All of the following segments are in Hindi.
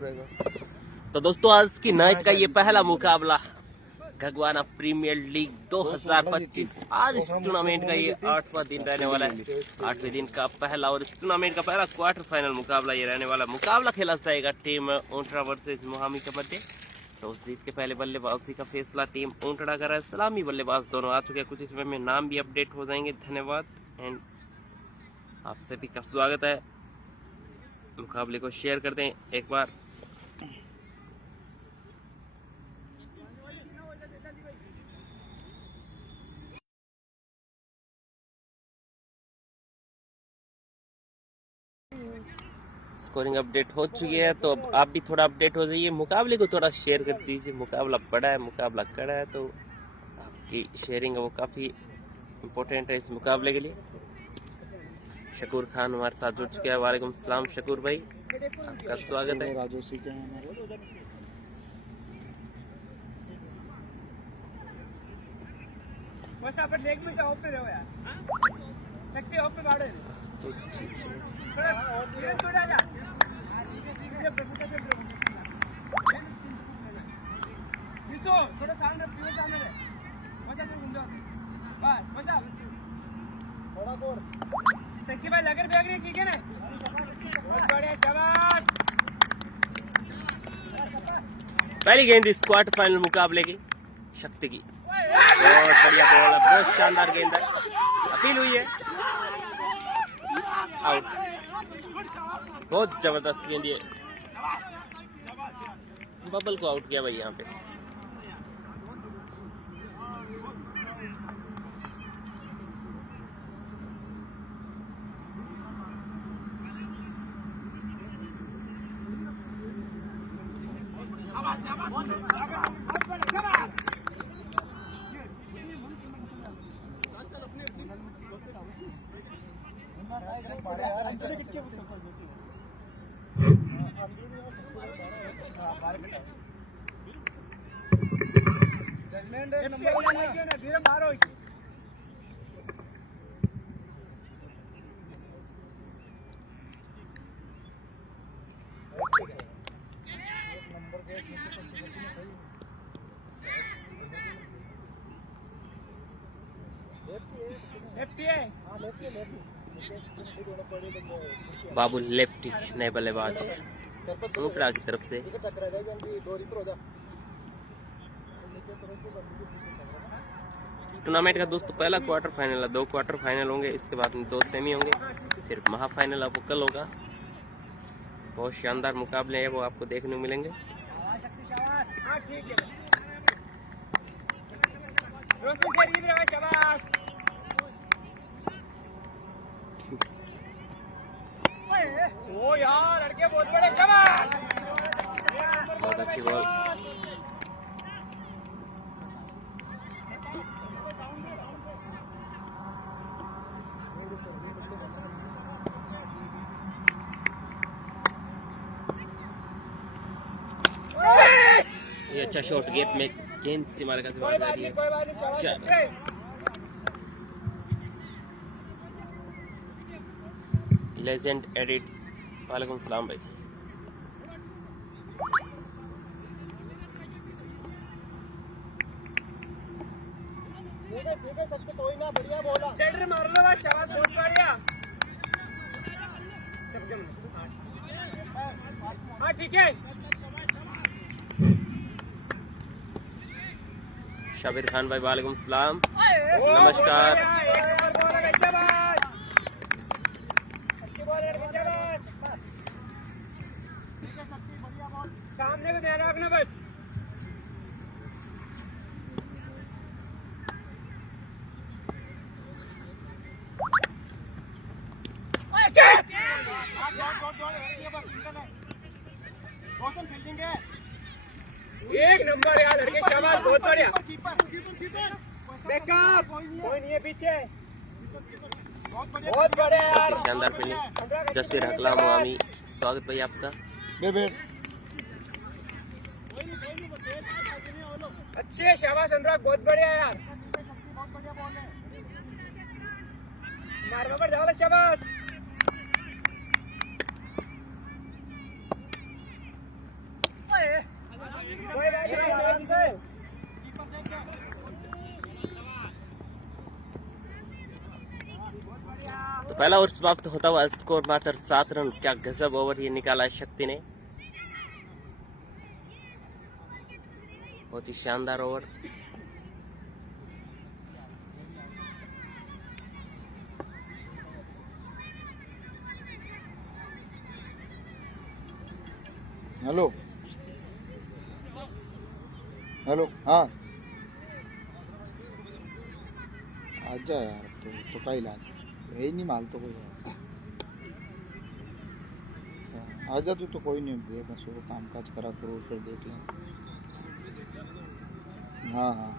रहेगा। तो दोस्तों आज की नाइट का ये पहला मुकाबला घगवाना प्रीमियर लीग 2025। आज इस टूर्नामेंट का ये 8वां दिन रहने वाला है। 8वें दिन का पहला और इस टूर्नामेंट का पहला क्वार्टर फाइनल मुकाबला ये रहने वाला। मुकाबला खेला जाएगा टीम ऊंटड़ा वर्सेस मोहामी कबड्डी। टॉस जीत के पहले बल्लेबाजी का फैसला टीम ऊंटड़ा का रहा है। सलामी बल्लेबाज दोनों आ चुके हैं, कुछ इसमें में नाम भी अपडेट हो जाएंगे। धन्यवाद एंड आप सभी का स्वागत है। मुकाबले को शेयर करते हैं एक बार। स्कोरिंग अपडेट हो चुकी है, तो अब आप भी थोड़ा अपडेट हो जाइए। मुकाबले को थोड़ा शेयर कर दीजिए। मुकाबला बड़ा है, मुकाबला कड़ा है, तो आपकी शेयरिंग वो काफ़ी इम्पोर्टेंट है इस मुकाबले के लिए। शकूर खान हमारे साथ जुड़ चुके हैं। वालेकुम सलाम शकूर भाई, आपका स्वागत है। राजोशी के हमारे बस आप लेग में जाओ पे रहो यार, सकते हो पे गाड़े तो ठीक है, थोड़ा थोड़ा जा इसो थोड़ा सामने पीछे सामने ले बस आप घूम जाओ बस थोड़ा और सकी भाई लगर बैग नहीं, ठीक है ना? बहुत बढ़िया, शाबाश। पहली गेंद इस क्वार्टर फाइनल मुकाबले की शक्ति की। बहुत बढ़िया बॉल है, बहुत शानदार गेंद है। अपील हुई है, आउट। बहुत जबरदस्त गेंद ये, बबल को आउट किया भाई यहाँ पे। जजमेंट एक नंबर ना धीरे मारो। बाबू लेफ्टी नए बल्लेबाज ऊंटड़ा की तरफ से। टूर्नामेंट का दोस्तों पहला क्वार्टर फाइनल है। 2 क्वार्टर फाइनल होंगे, इसके बाद में 2 सेमी होंगे, फिर महाफाइनल आपको कल होगा। बहुत शानदार मुकाबले हैं, वो आपको देखने को मिलेंगे। ओ यार लड़के बहुत बड़े, शाबाश। बहुत अच्छी बॉल। ये अच्छा शॉट, गेप में गेंद से मारा का कोई बात नहीं, शाबाश। लेजेंड एडिट्स, वालेकुम सलाम भाई। ठीक है सबके कोई ना, बढ़िया बोला। चढ़ मार लो बस, शाबाश, बहुत बढ़िया। हाँ ठीक है। शाबिर खान भाई वालेकुम सलाम, नमस्कार। सामने को ध्यान रखना बस। एक नंबर यार लड़के, शाबाश, बहुत बढ़िया। बैकअप कोई नहीं है पीछे, बहुत बढ़िया यार। शानदार फील्डिंग। जसवीर हकला मोहामी, स्वागत भाई आपका। अच्छे, शाबाश अनुराग, बहुत बढ़िया यार। मारने पर जाओ, शाबाश। आराम से। तो पहला ओवर समाप्त होता हुआ स्कोर मात्र 7 रन। क्या गजब ओवर ये निकाला है शक्ति ने, बहुत ही शानदार ओवर। हेलो हेलो, हाँ आजा यार, तो का इलाज है ही नहीं, माल तो कोई आजा तू, तो कोई नहीं, देख सो काम काज करा करो फिर देख लें। हाँ हाँ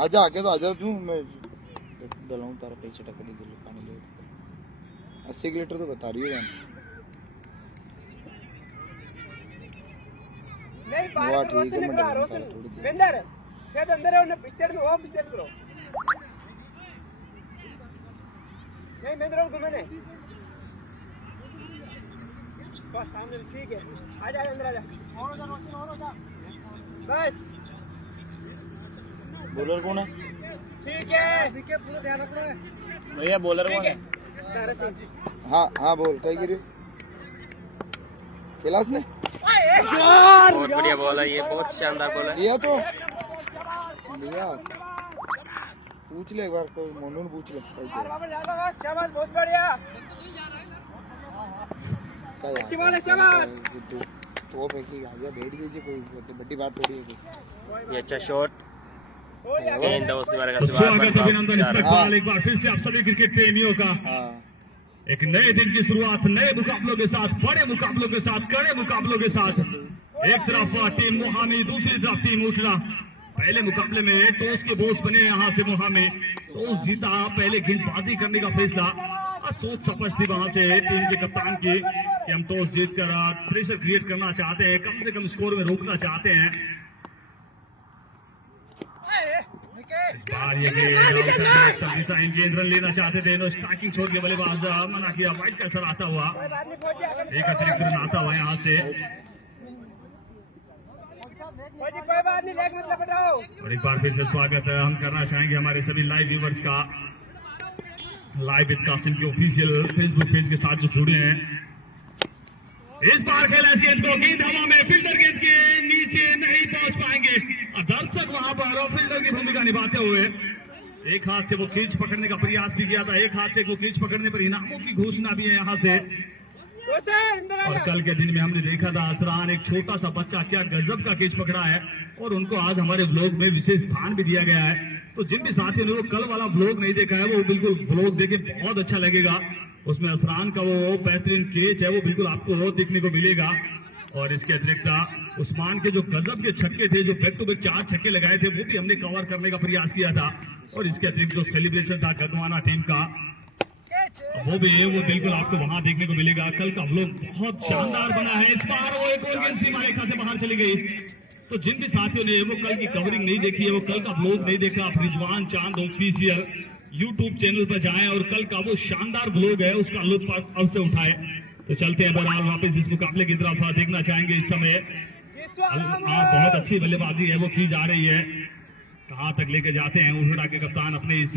आजा, आके तो आजा तू, मैं डलाऊँ तारा पैसे टकरी दिल पानी ले 80 लीटर तो बता रही है। नहीं वाह, बाहर ठीक है, रोशन मैं निकला, डलूँ रोशन तारा थोड़ी देर। बेंदर शायद अंदर है, उन्हें पिक्चर में वो पिक्चर करो। नहीं बेंदर घूमे नहीं बस सामने, ठीक है आजा अंदर आजा, और जा बस। बॉलर कौन है? ठीक है विकेट पूरा ध्यान रखना है भैया बॉलर ठीक है। तारा सिंह हाँ हाँ बोल, कहीं गिरी कैलाश ने बहुत बढ़िया बॉल है ये, बहुत शानदार बॉल है। लिया तो लिया, पूछ ले एक बार, कोई मोनू ने पूछ ले शाबाश बहुत बढ़िया, क्या यार, अच्छी बॉल है, शाबाश। तो फेंकी आ गया, बैठ गई जी, कोई बड़ी बात थोड़ी है कोई। ये अच्छा शॉट, हो जाएगा। गेंद उसी बार तो स्वागत अभिनंदन हाँ। इस्तेमाल एक बार फिर से आप सभी क्रिकेट प्रेमियों का। हाँ एक नए दिन की शुरुआत नए मुकाबलों के साथ, बड़े मुकाबलों के साथ, कड़े मुकाबलों के साथ। एक तरफ टीम मोहामी, दूसरी तरफ टीम उठला। पहले मुकाबले में टॉस के बॉस बने यहाँ से मोहामी, टॉस जीता, पहले गेंदबाजी करने का फैसला। सोच समझ थी वहां से टीम के कप्तान की कि हम टॉस जीतकर प्रेशर क्रिएट करना चाहते हैं, कम से कम स्कोर में रोकना चाहते हैं। इस बार ये गेंद रन लेना चाहते थे, स्ट्राइकिंग छोड़ के बल्लेबाज मना किया, वाइड का असर आता हुआ, एक अतिरिक्त रन आता हुआ यहाँ से। कोई बात नहीं, लेग मतलब बताओ। और एक बार फिर से स्वागत हम करना चाहेंगे हमारे सभी लाइव व्यूवर्स का, लाइव विद कासिम के ऑफिशियल फेसबुक पेज के साथ जो जुड़े हैं। इस बार खेला इस गेंद को, गेंद हवा में, फील्डर गेंद के नीचे नहीं पहुंच पाएंगे। दर्शक वहां पर फील्डर की भूमिका निभाते हुए एक हाथ से वो क्रीज पकड़ने का प्रयास भी किया था, एक हाथ से वो क्रीज पकड़ने पर इनामों की घोषणा भी है यहाँ से। और कल के दिन में हमने देखा था असरान, एक छोटा सा बच्चा क्या गजब का कैच पकड़ा है, और उनको आज हमारे व्लॉग में विशेष स्थान भी दिया गया है। तो जिन भी साथियों ने वो कल वाला व्लॉग नहीं देखा है, वो बिल्कुल व्लॉग देखे, बहुत अच्छा लगेगा। उसमें असरान का वो बेहतरीन कैच है, वो बिल्कुल आपको देखने को मिलेगा। और इसके अतिरिक्त उस्मान के जो गजब के छक्के थे, जो बैक टू बैक 4 छक्के लगाए थे, वो भी हमने कवर करने का प्रयास किया था। और इसके अतिरिक्त जो सेलिब्रेशन था गगवाना टीम का, वो भी है, वो बिल्कुल आपको वहां देखने को मिलेगा। कल का व्लॉग बहुत शानदार बना है। इस बार वो एक और गेंद सीमा रेखा से बाहर चली गई। तो जिन भी साथियों ने वो कल की कवरिंग नहीं देखी है, वो कल का व्लॉग नहीं देखा, आप रिजवान चांद ऑफिशियल यूट्यूब चैनल पर जाएं और कल का वो शानदार व्लॉग है उसका लुत्फ अवश्य उठाएं। तो चलते हैं बहरहाल वापस इस मुकाबले की तरफ देखना चाहेंगे। इस समय बहुत अच्छी बल्लेबाजी है वो की जा रही है, कहां तक लेके जाते हैं उठड़ा के कप्तान अपने इस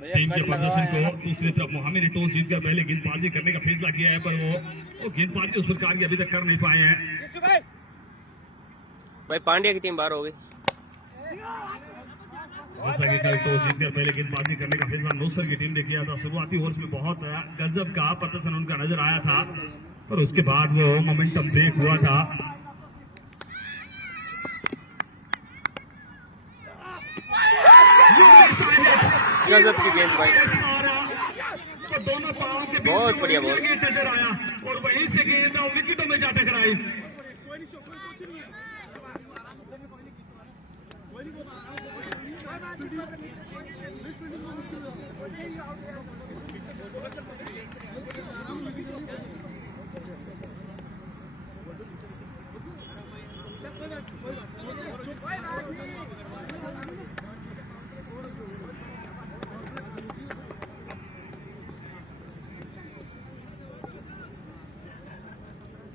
टीम के प्रदर्शन को। दूसरी तरफ मोहामी ने टॉस जीतकर पहले गेंदबाजी करने का फैसला किया है, पर वो गेंदबाजी उस प्रकार की अभी तक कर नहीं पाए हैं। भाई पांड्या की टीम बाहर हो गई। जैसा कि कल टॉस जीतकर पहले गेंदबाजी करने का फैसला नौसर की टीम ने किया था। शुरुआती ओवर्स में बहुत गजब का प्रदर्शन उनका नजर आया था, पर उसके बाद वो मोमेंटम ब्रेक हुआ था। गजब की गेंद भाई, तो दोनों पांव के बीच बहुत बढ़िया बॉल। नजर आया और वहीं से गेंद विकेटों में जा टकराई।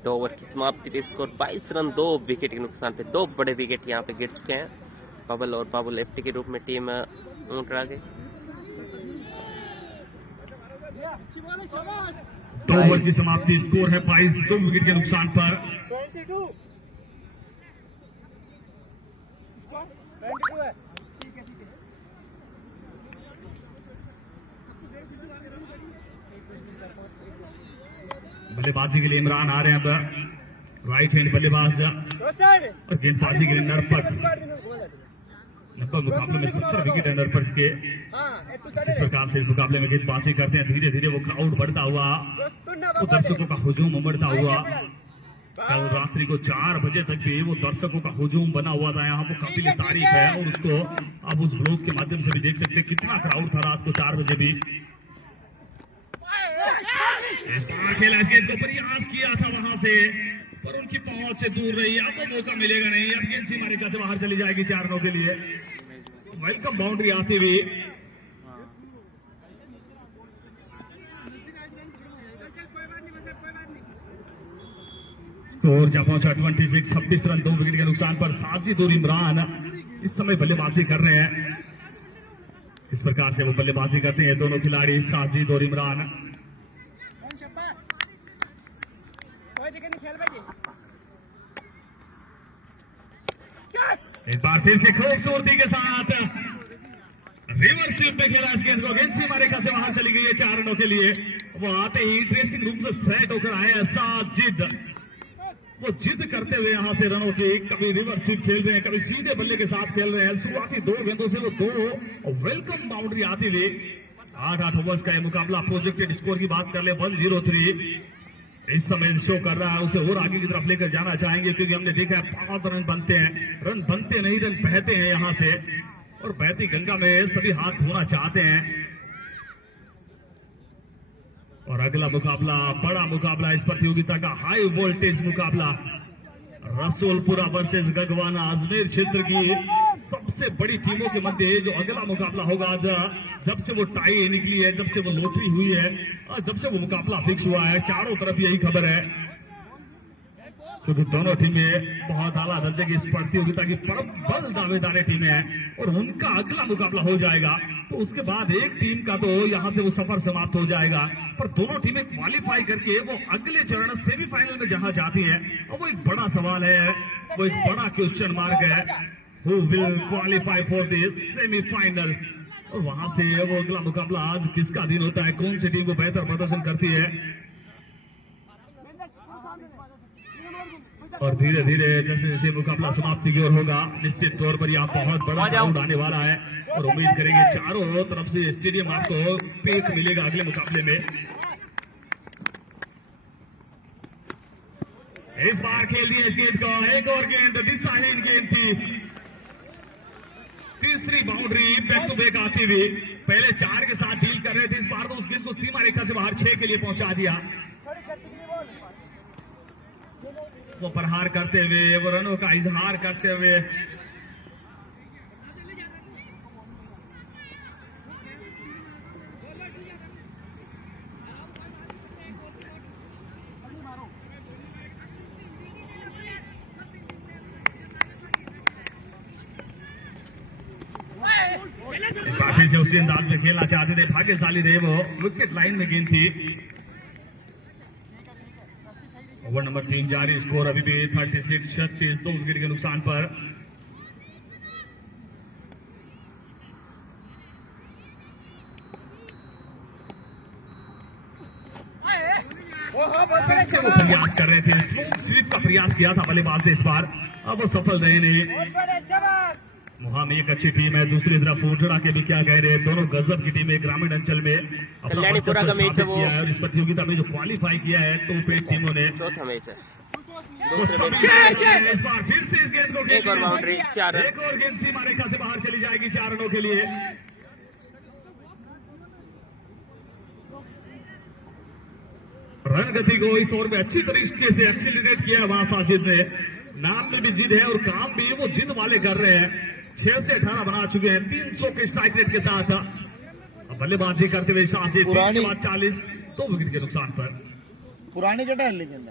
2 ओवर की समाप्ति पे स्कोर 22 रन 2 विकेट के नुकसान पे 2 बड़े विकेट यहाँ पे गिर चुके हैं। बबल और बाबुल एफटी के रूप में टीम उतर आ गई। 2 ओवर की समाप्ति, स्कोर है 22, 2 विकेट के नुकसान पर। 22 स्कोर 22 है। ठीक है बल्लेबाजी के लिए इमरान आ रहे हैं अब, राइट हैंड बल्लेबाज और गेंदबाजी के लिए नरपत। मुकाबले में 70 विकेट है नरपत के। इस प्रकार से इस मुकाबले में गेंदबाजी करते हैं। धीरे धीरे वो क्राउड बढ़ता हुआ, वो दर्शकों का हुजूम उमड़ता हुआ। कल रात्रि को 4 बजे तक भी वो दर्शकों का हुजूम बना हुआ था यहाँ, वो काबिल तारीफ है। और उसको अब उस ब्लॉग के माध्यम से भी देख सकते हैं कितना क्राउड था रात को 4 बजे भी। इस बार खेला, इस गेंद को प्रयास किया था वहां से, पर उनकी पहुंच से दूर रही। अब तो मौका मिलेगा नहीं। अब गेंद सीमा रेखा से बाहर चली जाएगी 4 रनों के लिए। वेलकम बाउंड्री आती हुई। स्कोर जा पहुंचा 26, 26 रन 2 विकेट के नुकसान पर। साजिद और इमरान इस समय बल्लेबाजी कर रहे हैं। इस प्रकार से वो बल्लेबाजी करते हैं दोनों खिलाड़ी, साजिद और इमरान। एक बार फिर से खूबसूरती के साथ रिवर्स स्वीप पे खेला इस गेंद को। गेंद सीमा रेखा से बाहर चली गई है 4 रनों के लिए। वो आते ही ड्रेसिंग रूम से सेट होकर आए हैं साजिद। वो जिद करते हुए यहां से रनों की, कभी रिवर्स स्वीप खेल रहे हैं, कभी सीधे बल्ले के साथ खेल रहे हैं। शुरुआती 2 गेंदों से वो 2 वेलकम बाउंड्री आती हुई। 8 ओवर्स का ये मुकाबला। प्रोजेक्टेड स्कोर की बात कर ले 103 इस समय शो कर रहा है। उसे और आगे की तरफ लेकर जाना चाहेंगे, क्योंकि हमने देखा है 5 रन बनते हैं। रन बनते नहीं, रन बहते हैं यहां से, और बहती गंगा में सभी हाथ धोना चाहते हैं। और अगला मुकाबला, बड़ा मुकाबला इस प्रतियोगिता का, हाई वोल्टेज मुकाबला। रसूलपुरा वर्सेस गगवाना, अजमेर क्षेत्र की सबसे बड़ी टीमों के मध्य जो अगला मुकाबला होगा। जब से वो टाई निकली है, जब से वो लॉटरी हुई है, और जब से वो मुकाबला फिक्स हुआ है, चारों तरफ यही खबर है, क्योंकि दोनों टीमें बहुत आला दर्जे की इस प्रतियोगिता की प्रबल दावेदार टीमें हैं। और उनका अगला मुकाबला हो जाएगा तो उसके बाद एक टीम का तो यहां से वो सफर समाप्त हो जाएगा। पर दोनों टीमें क्वालिफाई करके वो अगले चरण सेमीफाइनल में जहां जाती है, और वो एक बड़ा सवाल है, वो एक बड़ा क्वेश्चन मार्क है। Who will qualify for the semifinal? और वहां से वो अगला मुकाबला आज किसका दिन होता है, कौन सी टीम को बेहतर प्रदर्शन करती है। और धीरे धीरे जैसे जैसे मुकाबला समाप्ति की ओर होगा, निश्चित तौर पर यह बहुत बड़ा क्राउड आने वाला है। और उम्मीद करेंगे चारों तरफ से स्टेडियम आपको पेक मिलेगा अगले मुकाबले में। इस बार खेल दिया इस गेंद को, एक और गेंद, दिशाहीन गेंद थी। तीसरी बाउंड्री बैक टू बैक आती हुई। पहले 4 के साथ डील कर रहे थे, इस बार तो उस गेंद को सीमा रेखा से बाहर 6 के लिए पहुंचा दिया। वो प्रहार करते हुए, वो रनों का इजहार करते हुए। काफी से उसी अंदाज में खेलना चाहते थे, भाग्यशाली रहे वो, विकेट लाइन में गेंद थी। ओवर नंबर 3 जारी, स्कोर अभी भी 36, 36, 2 विकेट के नुकसान पर। वो प्रयास कर रहे थे, स्मूथ स्वीप का प्रयास किया था बल्लेबाज ने इस बार, अब वो सफल रहे नहीं। वहां में एक अच्छी टीम है, दूसरी तरफ उठड़ा के भी क्या कह रहे हैं, दोनों गजब की टीम है। ग्रामीण अंचल में कल्याणीपुरा का मैच है वो, और इस प्रतियोगिता में जो क्वालिफाई किया है तो टीमों ने, चौथा मैच है। इस बार फिर से इस गेंद को एक और बाउंड्री, 4 रन। एक और गेंद सीमा रेखा से बाहर चली जाएगी 4 रनों के लिए। रन गति को इस ओवर में अच्छी तरीके से एक्सीलरेट किया है वहां साजिद ने। नाम में भी जिद है और काम भी वो जिद वाले कर रहे हैं। 6 से 18 बना चुके हैं 300 के स्ट्राइक रेट के साथ। बल्लेबाजी करते हुए साजिद 40, 2 विकेट के नुकसान पर। पुरानी कटा है लेकिन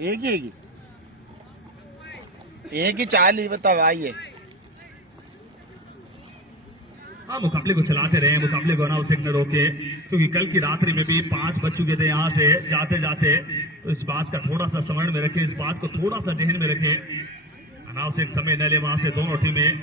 एक ही चाल ही बताओ आइए। हाँ, मुकाबले को चलाते रहे, मुकाबले को अनाउंस न रोके, क्योंकि कल की रात्रि में भी 5 बज चुके थे यहाँ से जाते जाते। तो इस बात का थोड़ा सा स्मरण में रखें, इस बात को थोड़ा सा जहन में रखें। अनाउंस एक समय न ले वहां से दोनों टीमें।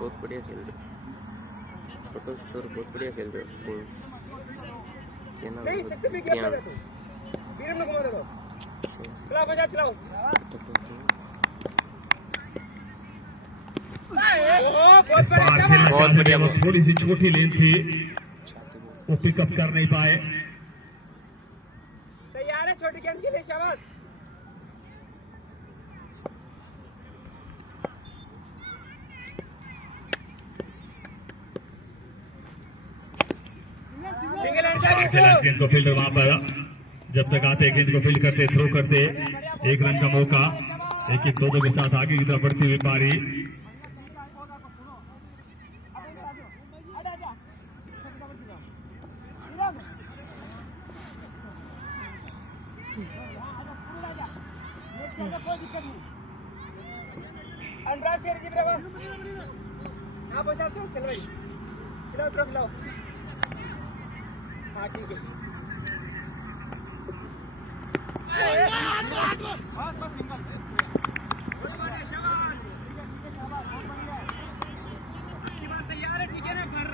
बहुत बढ़िया खेल रहे हो, छोटे छोटे बहुत बढ़िया खेल रहे हो। क्या नाम नहीं है? सकते भी क्या प्रियांश। पता तू बीरम को मारो चलाओ बजा चलाओ। ओह बहुत इस बार बढ़िया खेलना बहुत चाहते थे, बढ़िया वो बॉल। थोड़ी सी छोटी लेन थी, वो पिकअप कर नहीं पाए। तैयार है छोटी गेंद के लिए, शाबाश। सिंगल एंड बार खेला इस गेंद को फील्डर वहां पर, जब तक आते गेंद को फील्ड करते, थ्रो करते, 1 रन का मौका। 1-1 2-2 के साथ आगे की तरफ बढ़ती हुई पारी। अनुराग शेर जी ब्रेवा हाँ बस आप चलो भाई खिलाओ थ्रो खिलाओ। हाँ ठीक है तैयार है, ठीक है ना कर।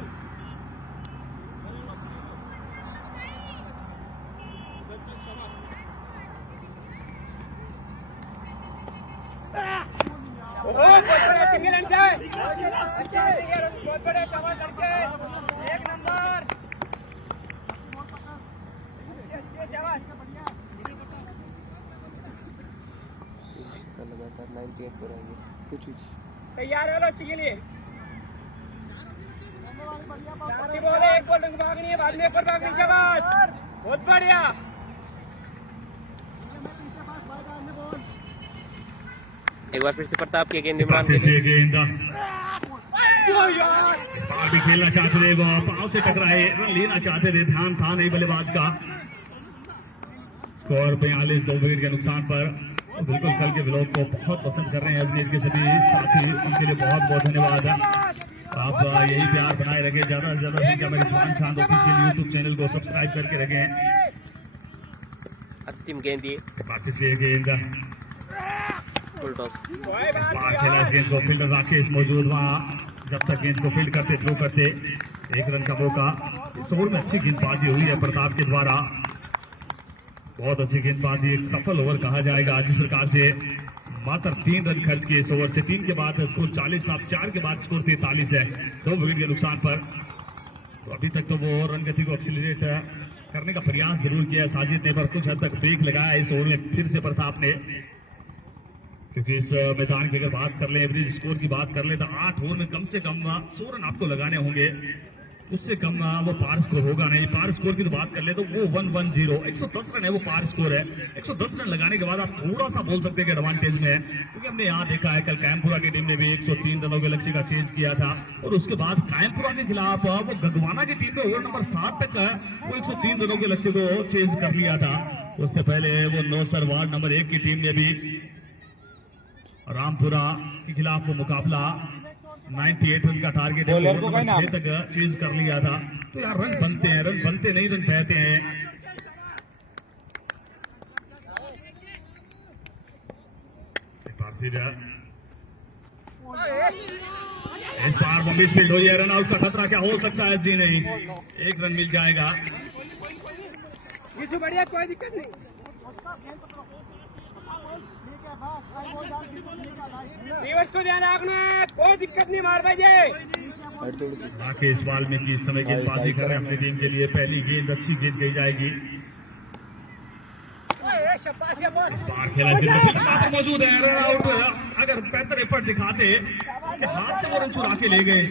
बहुत बड़ा सिंगल एंड है, अच्छे तैयार, बहुत बड़े शाबाश लड़के, 1 नंबर, अच्छे शाबाश। लगातार 98 पर आएंगे। कुछ तैयार है लो अच्छी के लिए। 4 बॉल है, 1 बॉल रंग भागनी है, बाद में 1 पर भागनी, शाबाश बहुत बढ़िया। एक बार फिर से प्रताप की गेंद इमरान फिर के लिए। से गेंद यार इस बार भी खेलना चाहते थे, वो पांव से टकराए, रन लेना चाहते थे, ध्यान था नहीं बल्लेबाज का। स्कोर 42, 2 विकेट के नुकसान पर। तो बिल्कुल कल के व्लॉग को बहुत पसंद कर रहे हैं अजमेर के सभी साथी, उनके लिए बहुत बहुत धन्यवाद। आप यही प्यार बनाए रखें, ज्यादा से ज्यादा संख्या में रिजवान चांद ऑफिशियल यूट्यूब चैनल को सब्सक्राइब करके रखें। अंतिम गेंद ये बाकी से गेंद फुल टॉस। कोई बात बाहर नहीं खेला इस गेंद को, फील्डर राकेश मौजूद वहां, जब तक गेंद को फील्ड करते, थ्रो करते, 1 रन का मौका। इस ओवर में अच्छी गेंदबाजी हुई है प्रताप के द्वारा, बहुत अच्छी गेंदबाजी, एक सफल ओवर कहा जाएगा। जिस प्रकार से मात्र 3 रन खर्च किए इस ओवर से, 3 के बाद स्कोर 40 था, 4 के बाद स्कोर 43 है, 2 विकेट के नुकसान पर। तो अभी तक तो वो रन गति को एक्सीलरेट करने का प्रयास जरूर किया साजिद ने, पर कुछ हद तक ब्रेक लगाया इस ओवर में फिर से प्रताप ने। क्योंकि इस मैदान की अगर बात कर ले, एवरेज स्कोर की बात कर ले, तो 8 ओवर में कम से कम 100 रन आपको लगाने होंगे, उससे कम वो पार स्कोर होगा नहीं। पार स्कोर की तो बात कर ले तो वो 110, 110 रन है वो पार स्कोर है। 110 रन लगाने के बाद आप थोड़ा सा बोल सकते हैं कि एडवांटेज में है, क्योंकि हमने यहाँ देखा है कल कायमपुरा की टीम ने भी 103 रनों के लक्ष्य का चेज किया था, और उसके बाद कायमपुरा के खिलाफ वो गगवाना की टीम ने ओवर नंबर 7 तक वो 103 रनों के लक्ष्य को चेज कर लिया था। उससे पहले वो नौसर वार्ड नंबर 1 की टीम ने भी रामपुरा के खिलाफ वो मुकाबला 98 रन का टारगेट है, बॉलर को कोई नाम? 6 तक चेज कर लिया था। तो यार रन बनते हैं, रन बनते नहीं, रन बहते हैं। इस बार वो मिसफील्ड हुई है, रन आउट का खतरा क्या हो सकता है? जी नहीं, 1 रन मिल जाएगा। विशु बढ़िया, कोई दिक्कत नहीं। रिवर्स को ध्यान रखना है, कोई दिक्कत नहीं, मार भाई राकेश वाल्मीकि इस समय गेंदबाजी कर रहे हैं अपनी टीम के लिए। पहली गेंद अच्छी गेंद गई जाएगी। इस बार खेला इसके मौजूद है, रन आउट। अगर बेहतर एफर्ट दिखाते कि हाथ से वो रन चुरा के ले गए।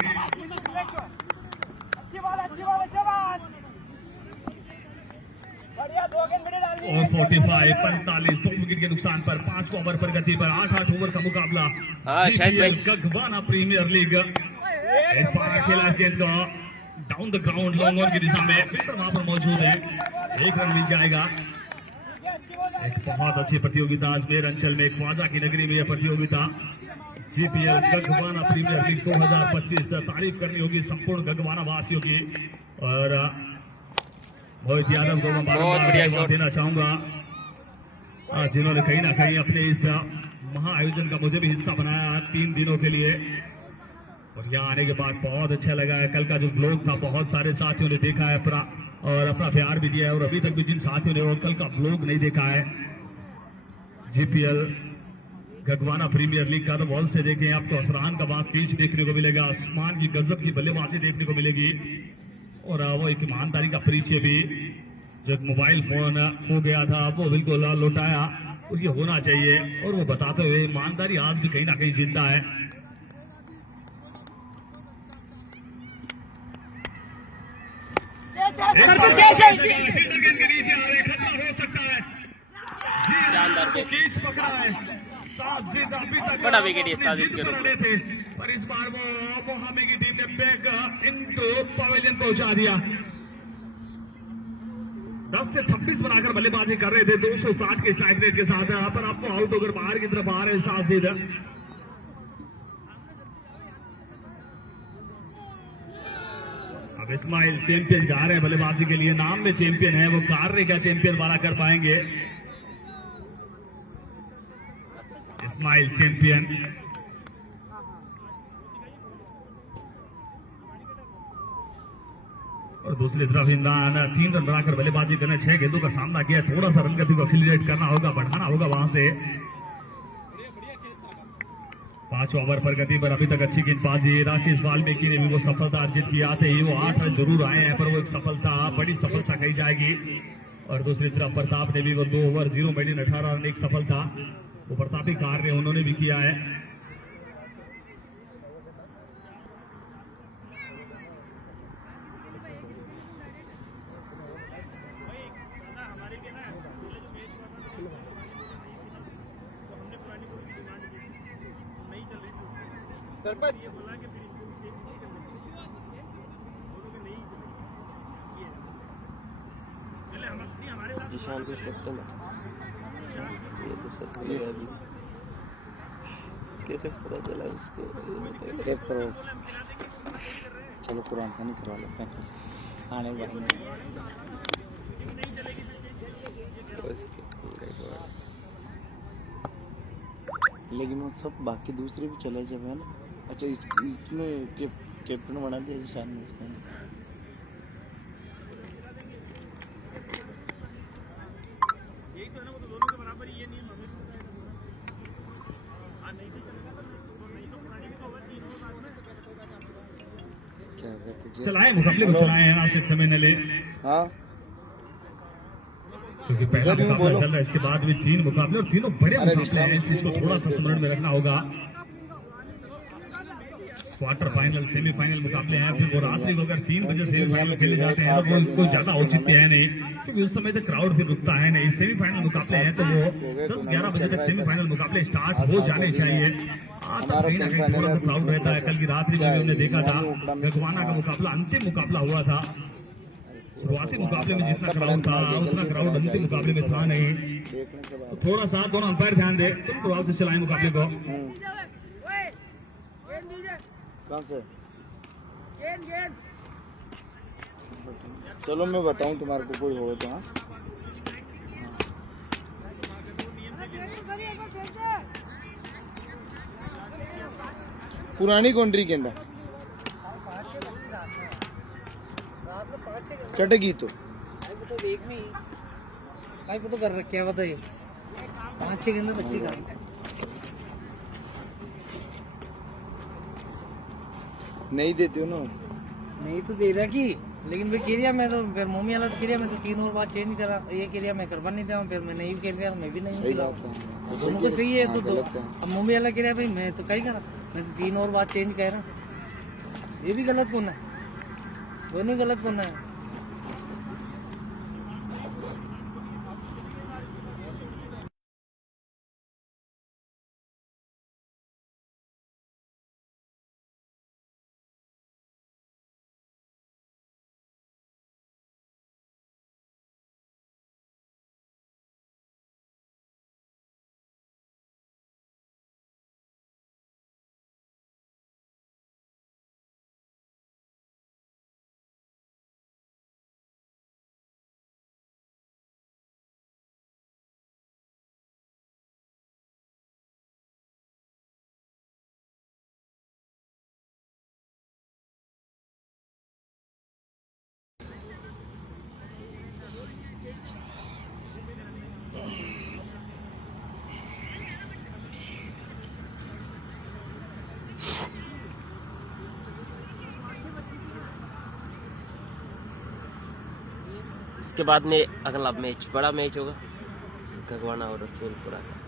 और 45 दो विकेट के नुकसान पर 5 ओवर पर गति पर 8 ओवर का मुकाबला। हाँ, शायद भाई। गगवाना प्रीमियर लीग। इस बार खेला इस गेंद को down the ground long on की दिशा में, फील्डर वहां पर मौजूद है, 1 रन मिल जाएगा। एक बहुत अच्छी प्रतियोगिता अजमेर अंचल में, ख्वाजा की नगरी में यह प्रतियोगिता जीपीएल गगवाना प्रीमियर लीग 2025। तारीफ करनी होगी संपूर्ण गगवाना वासियों की। और मोहित यादव को मैं बार-बार देना चाहूंगा, जिन्होंने कहीं ना कहीं अपने इस महा आयोजन का मुझे भी हिस्सा बनाया 3 दिनों के लिए। और यहाँ आने के बाद बहुत अच्छा लगा है। कल का जो व्लॉग था बहुत सारे साथियों ने देखा है और अपना प्यार भी दिया है। और अभी तक भी जिन साथियों ने वो कल का व्लॉग नहीं देखा है जीपीएल गगवाना प्रीमियर लीग का, तो वॉल से देखें, आपको असरान का बात पिच देखने को मिलेगा, आसमान की गजब की बल्लेबाजी देखने को मिलेगी। और वो एक ईमानदारी का परिचय भी, जो मोबाइल फोन खो गया था वो बिल्कुल लौटाया, और ये होना चाहिए। और वो बताते हुए ईमानदारी आज भी कहीं ना कहीं जिंदा है। के नीचे आ रहे, खतरा हो सकता है। कैच पकड़ा है साजिद, अभी तक बड़ा विकेट ये साजिद के रूप में थे, पर इस बार वो हमें की टीम ने बैक इनटू पवेलियन पहुंचा दिया। 10 से 26 बनाकर बल्लेबाजी कर रहे थे 260 के स्ट्राइक रेट के साथ। यहाँ पर आपको आउट होकर बाहर की तरफ आ रहे हैं साजिद। अब इस्माइल चैंपियन जा रहे हैं बल्लेबाजी के लिए, नाम में चैंपियन है, वो कार्य का चैंपियन वाला कर पाएंगे। इस्माइल चैंपियन। और दूसरी तरफ इंदान 3 रन बनाकर बल्लेबाजी करने 6 गेंदों का सामना किया। थोड़ा सा रन गति को एक्सीलरेट करना होगा, बढ़ाना होगा वहां से। 5 ओवर पर गति पर अभी तक अच्छी गेंदबाजी। राकेश वाल्मीकि ने भी वो सफलता अर्जित की, आते ही वो 8 रन जरूर आए हैं, पर वो एक सफलता, बड़ी सफलता कही जाएगी। और दूसरी तरफ प्रताप ने भी वो 2 ओवर 0 मेडिन 18 रन, एक सफलता, वो प्रतापी कार्य उन्होंने भी किया है। जिशान भी कैप्टन है, ये तो सब अभी कैसे पता चला उसको? एक करो, चलो कुरान खानी करवा लेते हैं आने के बाद। लेकिन वो सब बाकी दूसरे भी चले जब है ना। अच्छा इसने कैप्टन बना दिया जिशान ने इसको। चलाए मुकाबले को, चलाए हैं आवश्यक समय न ले। हाँ क्योंकि पहला मुकाबला चल रहा है, इसके बाद भी 3 मुकाबले और तीनों बड़े मुकाबले हैं, इस चीज को थोड़ा सा स्मरण में रखना होगा। क्वार्टर फाइनल, सेमीफाइनल मुकाबले हैं, फिर वो रात्रि को अगर 3 बजे सेमीफाइनल खेले जाते हैं तो वो कोई ज्यादा औचित्य है नहीं, क्योंकि उस समय तक क्राउड फिर रुकता है नहीं। सेमीफाइनल मुकाबले हैं तो वो 10-11 बजे तक सेमीफाइनल मुकाबले स्टार्ट हो जाने चाहिए। आज तक कहीं ना कहीं थोड़ा सा क्राउड रहता है। कल की रात्रि में हमने देखा था गगवाना का मुकाबला, अंतिम मुकाबला हुआ था। शुरुआती मुकाबले में जितना क्राउड था उतना क्राउड अंतिम मुकाबले में था नहीं। तो थोड़ा सा दोनों अंपायर ध्यान दे, तुम प्रभाव से चलाएं मुकाबले को। कहाँ से? चलो मैं बताऊं तुम्हारे को कोई होगा तो। हाँ पुरानी कौंट्री के अंदर चटेगी तो एक में ही पता कर रखे है, बताइए 5-6 के अंदर बच्ची का नहीं देते हो ना? नहीं तो दे रहा कि लेकिन भाई क्रिया में तो फिर मम्मी वाला क्रिया में तो 3 और बात चेंज करा, ये क्रिया में करवा नहीं था, फिर मैं नहीं क्रिया मैं भी नहीं सही खिला। बात है। दोनों को सही है, हाँ, तो गलत है। अब मम्मी वाला क्रिया भाई मैं तो कहीं करा, मैं तो 3 और बात चेंज कह रहा, ये भी गलत कौन है, दोनों गलत कौन है। इसके बाद में अगला मैच बड़ा मैच होगा गगवाना और रसूलपुरा का।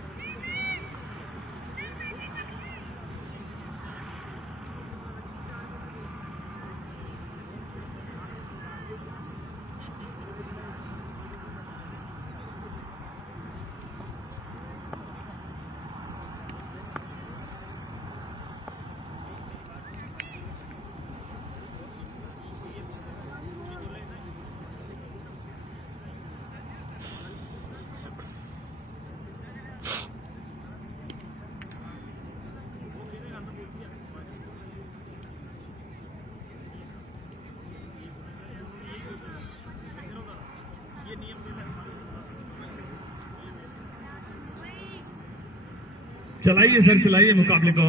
चलाइए सर, चलाइए मुकाबले को।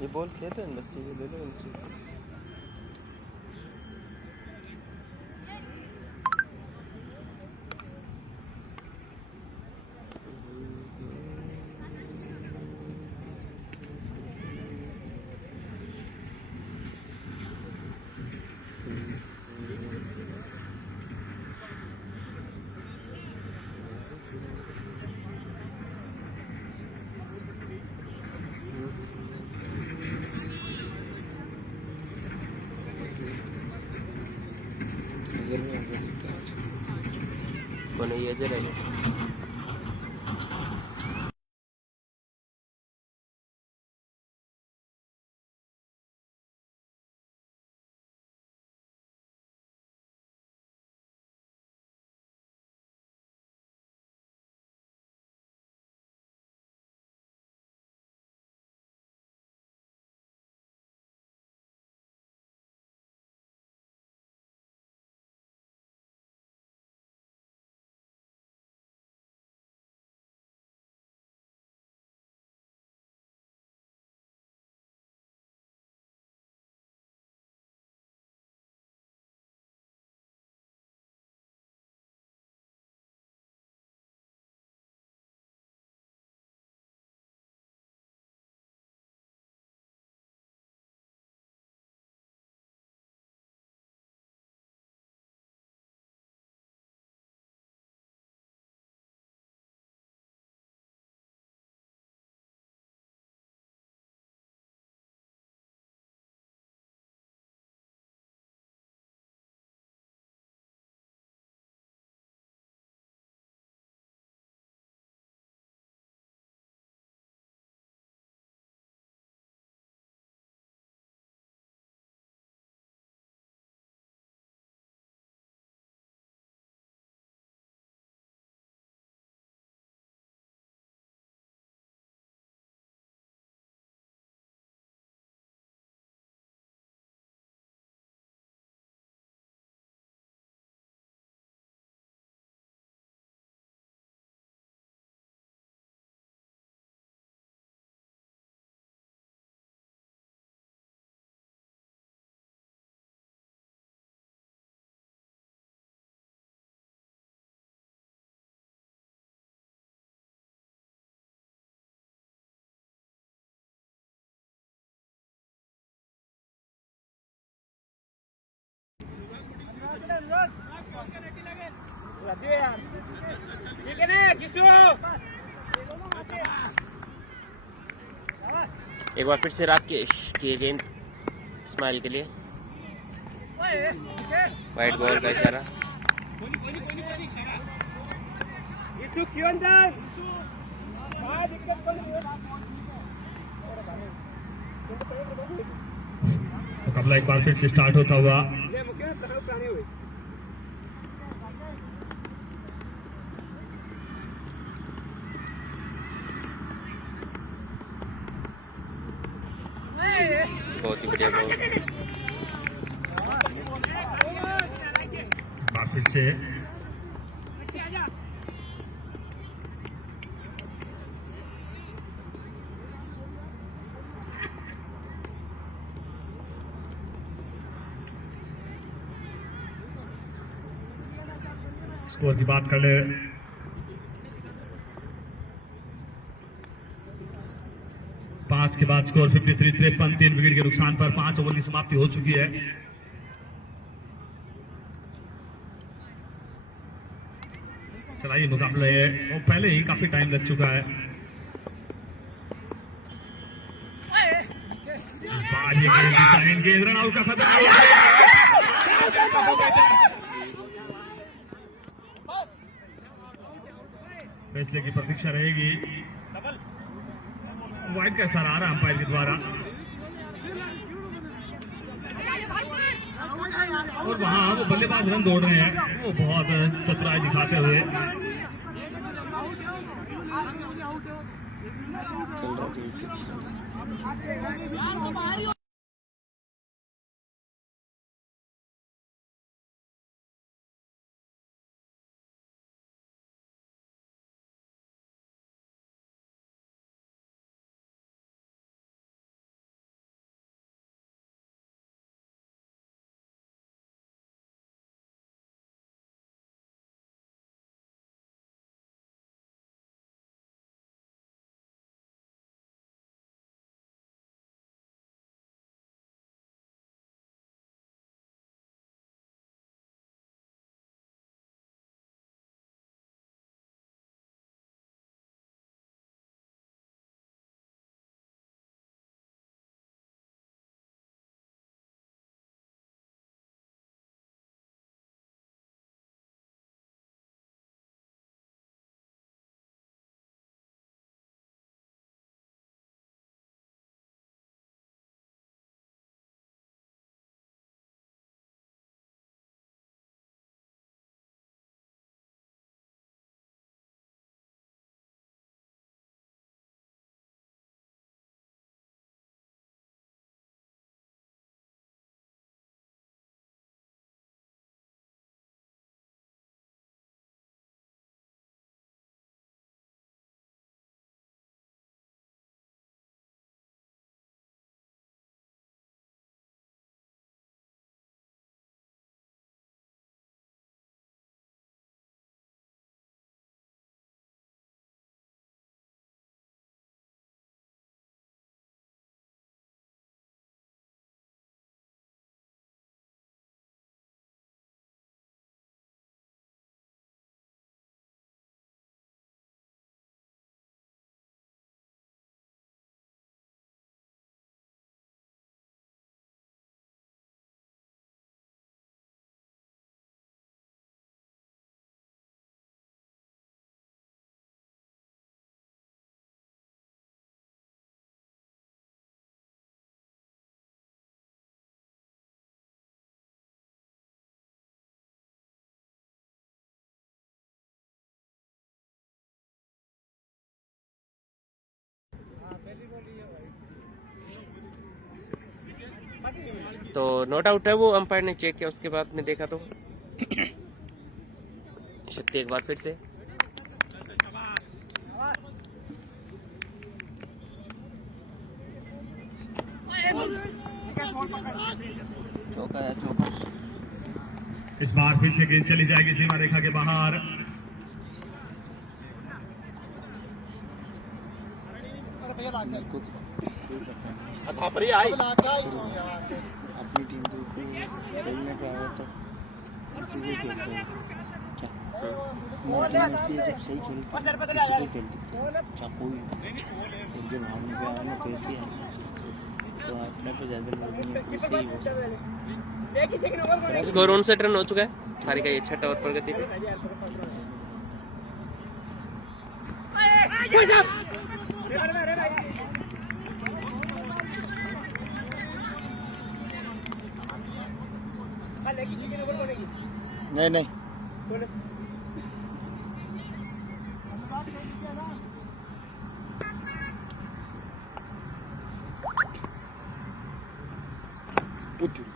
ये बॉल खेल रहे हैं बच्चे, ये ले लो इनसे। नजर में आ गया। कौन है ये जरा यार ठीक है ना किसो एक बार फिर से राकेश की गेंद इस्माइल के लिए, वाइट बॉल का इशारा। किसो क्यों जान क्या दिक्कत मुकाबला एक बार फिर से स्टार्ट होता हुआ। ये मुख्य प्राणी हुई बहुत ही बढ़िया बॉल। बार फिर से स्कोर की बात कर ले। पांच के बाद स्कोर 53-53, 3 विकेट के नुकसान पर 5 ओवर की समाप्ति हो चुकी है। चलाइए मुकाबला है वो पहले ही काफी टाइम लग चुका है। इस बार ये गेंद रन आउट का खतरा। फैसले की प्रतीक्षा रहेगी। वाइड का इशारा आ रहा अंपायर के द्वारा और वहां वो बल्लेबाज रन दौड़ रहे हैं, वो बहुत चतुराई दिखाते हुए। तो नॉट आउट है वो, अंपायर ने चेक किया उसके बाद में देखा तो शक्ति एक बार फिर से। चौका है चौका। इस बार फिर से गेंद चली जाएगी सीमा रेखा के बाहर। अपनी टीम को खेलने पे आया था। किसी को खेलते हैं क्या मॉर्निंग से जब सही खेलते हैं किसी को खेलते थे अच्छा कोई और जब हारने पे आना तो ऐसे ही हार जाते तो अपने पे ज़्यादा लोग ऐसे ही हो स्कोर 59 रन हो चुका है। थारी का ये छठा ओवर प्रगति पे। नहीं नहीं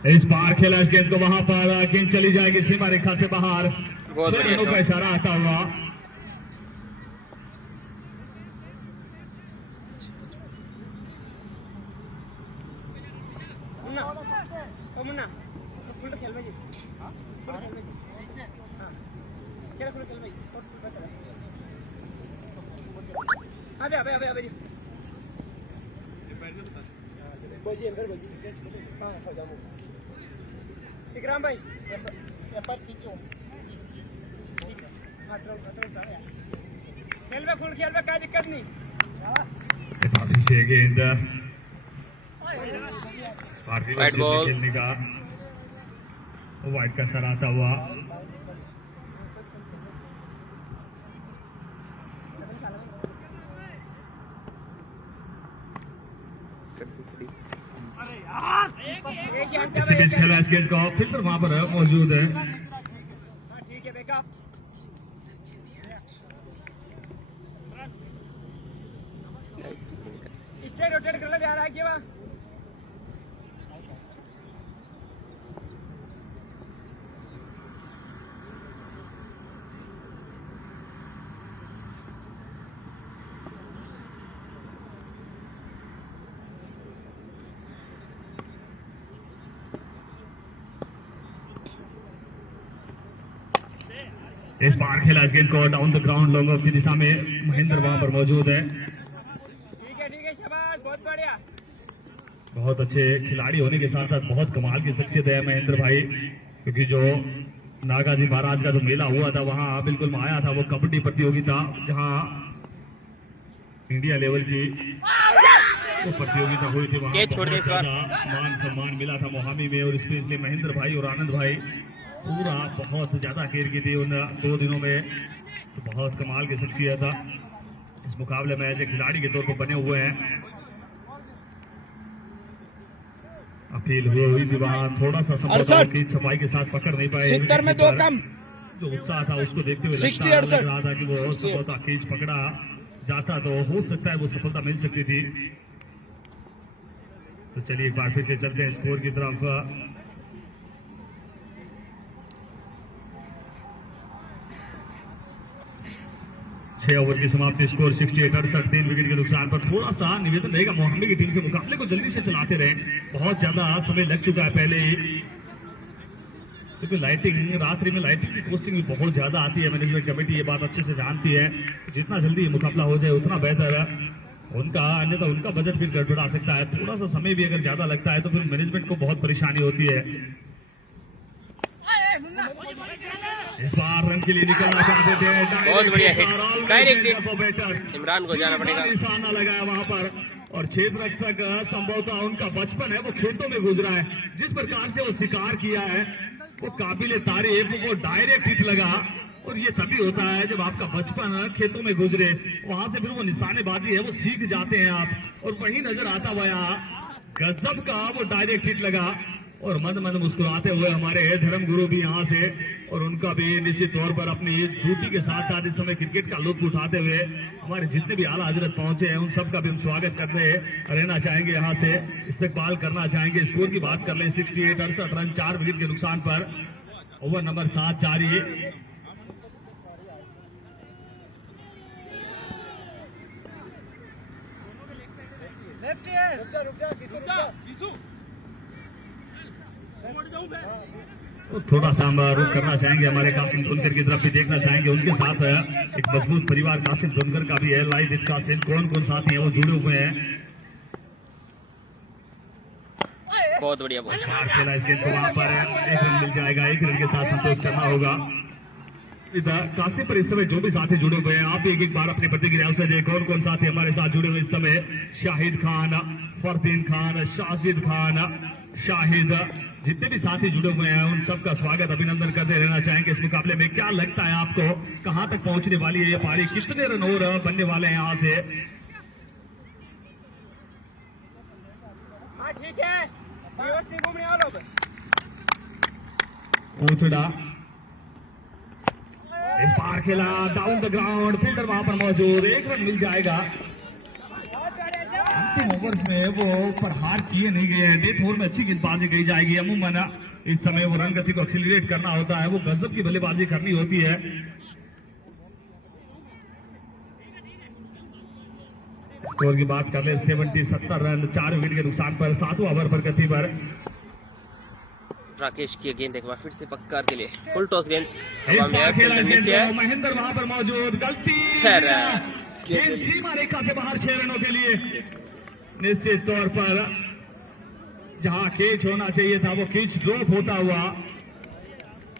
इस बार खेला इस गेंद को वहां पर गेंद चली जाएगी सीमा रेखा से बाहर। बहुत बढ़िया रनों का शॉट। इशारा आता हुआ मुन्ना फुल खेल भाई खेल फुल खेल भाई अबे अबे अबे अबे बोजी अंदर बोजी हां हो जाओ विक्रम भाई पेपर खींचो खेल में फुल खेल में कोई दिक्कत नहीं काफी से गेंद White ball। खेलने का वाइट का सर आता हुआ इसी बीच खेला इस गेंद को फिल्डर वहां पर मौजूद है। ठीक है बेका स्ट्रेट रोटेट कर ले जा रहा है क्या इस बार खेला इस गेंद को down the ground long off की दिशा में महेंद्र वहां पर मौजूद है। ठीक है शाबाश बहुत बढ़िया बहुत अच्छे खिलाड़ी होने के साथ साथ बहुत कमाल की शख्सियत है महेंद्र भाई, क्योंकि जो नागाजी महाराज का जो मेला हुआ था वहां बिल्कुल में आया था वो कबड्डी प्रतियोगिता, जहां इंडिया लेवल की वो प्रतियोगिता हुई थी। वहां कैच छोड़ दे इस बार। मान सम्मान मिला था मोहामी में, और स्पेशली महेंद्र भाई और आनंद भाई पूरा बहुत ज्यादा केयर की थी उन 2 दिनों में। तो बहुत कमाल की शख्सियत था इस मुकाबले में एज ए खिलाड़ी के तौर पर बने हुए हैं। अपील हुई थी वहां, थोड़ा सा संभवतः की सफाई के साथ पकड़ नहीं पाए। 70 में 2 कम जो उत्साह था उसको देखते हुए 60 लग रहा था कि वो संभवतः केज पकड़ा जाता तो हो सकता है वो सफलता मिल सकती थी। तो चलिए एक बार फिर से चलते हैं स्कोर की तरफ। 6 ओवर की समाप्ति, स्कोर 68-68, 3 विकेट के नुकसान पर। थोड़ा सा निवेदन रहेगा मोहाम्मी की टीम से मुकाबले को जल्दी से चलाते रहे, बहुत ज्यादा समय लग चुका है पहले ही, क्योंकि लाइटिंग रात्रि में लाइटिंग की कॉस्टिंग भी बहुत ज्यादा आती है। मैनेजमेंट कमेटी ये बात अच्छे से जानती है, जितना जल्दी ये मुकाबला हो जाए उतना बेहतर है उनका, अन्यथा उनका बजट फिर गड़बड़ा सकता है। थोड़ा सा समय भी अगर ज्यादा लगता है तो फिर मैनेजमेंट को बहुत परेशानी होती है। इस बार रन के लिए निकलना चाहते थे, बहुत बढ़िया हिट, डायरेक्ट हिट, इमरान को जाना पड़ेगा। निशाना लगाया वहां पर, और क्षेत्र रक्षक संभवतः उनका बचपन है वो खेतों में गुजरा है, जिस प्रकार से वो शिकार किया है वो काबिले तारीफ, वो डायरेक्ट हिट लगा। और ये तभी होता है जब आपका बचपन खेतों में गुजरे, वहां से फिर वो निशानेबाजी है वो सीख जाते हैं आप। और वही नजर आता हुआ गजब का वो डायरेक्ट हिट लगा, और मंद मंद मुस्कुराते हुए हमारे धर्म गुरु भी यहाँ से, और उनका भी निश्चित तौर पर अपनी ड्यूटी के साथ साथ इस समय क्रिकेट का लुत्फ उठाते हुए हमारे जितने भी आला हजरत पहुंचे हैं उन सब का भी हम स्वागत करते रहना चाहेंगे, यहाँ से इस्तकबाल करना चाहेंगे। स्कोर की बात कर लें, 68-68 रन 4 विकेट के नुकसान पर। ओवर नंबर 7 जारी। तो थोड़ा सा हम रुख करना चाहेंगे, हमारे कासिम धुनकर की तरफ भी देखना चाहेंगे। उनके साथ एक मजबूत परिवार कासिम धुनकर का भी है, लाइव विद कासिम, कौन कौन साथी है वो जुड़े हुए हैं। बहुत बढ़िया बॉल। बार खेला इस गेंद को, वहां पर 1 रन मिल जाएगा, 1 रन के साथ संतोष करना होगा। इधर कासिम पर इस समय जो भी साथी जुड़े हुए हैं, आप भी एक बार अपनी प्रतिक्रिया से दें कौन कौन साथी हमारे साथ जुड़े हुए इस समय। शाहिद खान, फरदीन खान, शाजिद खान, शाहिद, जितने भी साथी जुड़े हुए हैं उन सबका स्वागत अभिनंदन करते रहना चाहेंगे इस मुकाबले में। क्या लगता है आपको कहां तक पहुंचने वाली है ये पारी, कितने रन और बनने वाले हैं यहां से? हाँ ठीक है, व्यवस्थित घूमने वालों को ऊंचड़ा इस बार खेला डाउन द ग्राउंड, फील्डर वहां पर मौजूद, 1 रन मिल जाएगा। अंतिम ओवर्स में वो प्रहार किए नहीं गए हैं, डेथ ओवर में अच्छी गेंदबाजी की जाएगी। अमूमन इस समय वो रन गति को एक्सीलरेट करना होता है, वो गजब की बल्लेबाजी करनी होती है। स्कोर की बात कर ले 70 रन, 4 विकेट के नुकसान पर 7वां ओवर पर गति पर राकेश की गेंद एक बार फिर से पक्का के लिए फुल टॉस गेंद इस हवा में बार है, खेला इस फील्डर गेंद नीचे है। को, महेंद्र वहां पर मौजूद, गलती 6 रन। गेंद सीमा रेखा से बाहर 6 रनों के लिए। निश्चित तौर पर जहां कैच होना चाहिए था वो कैच ड्रॉप होता हुआ,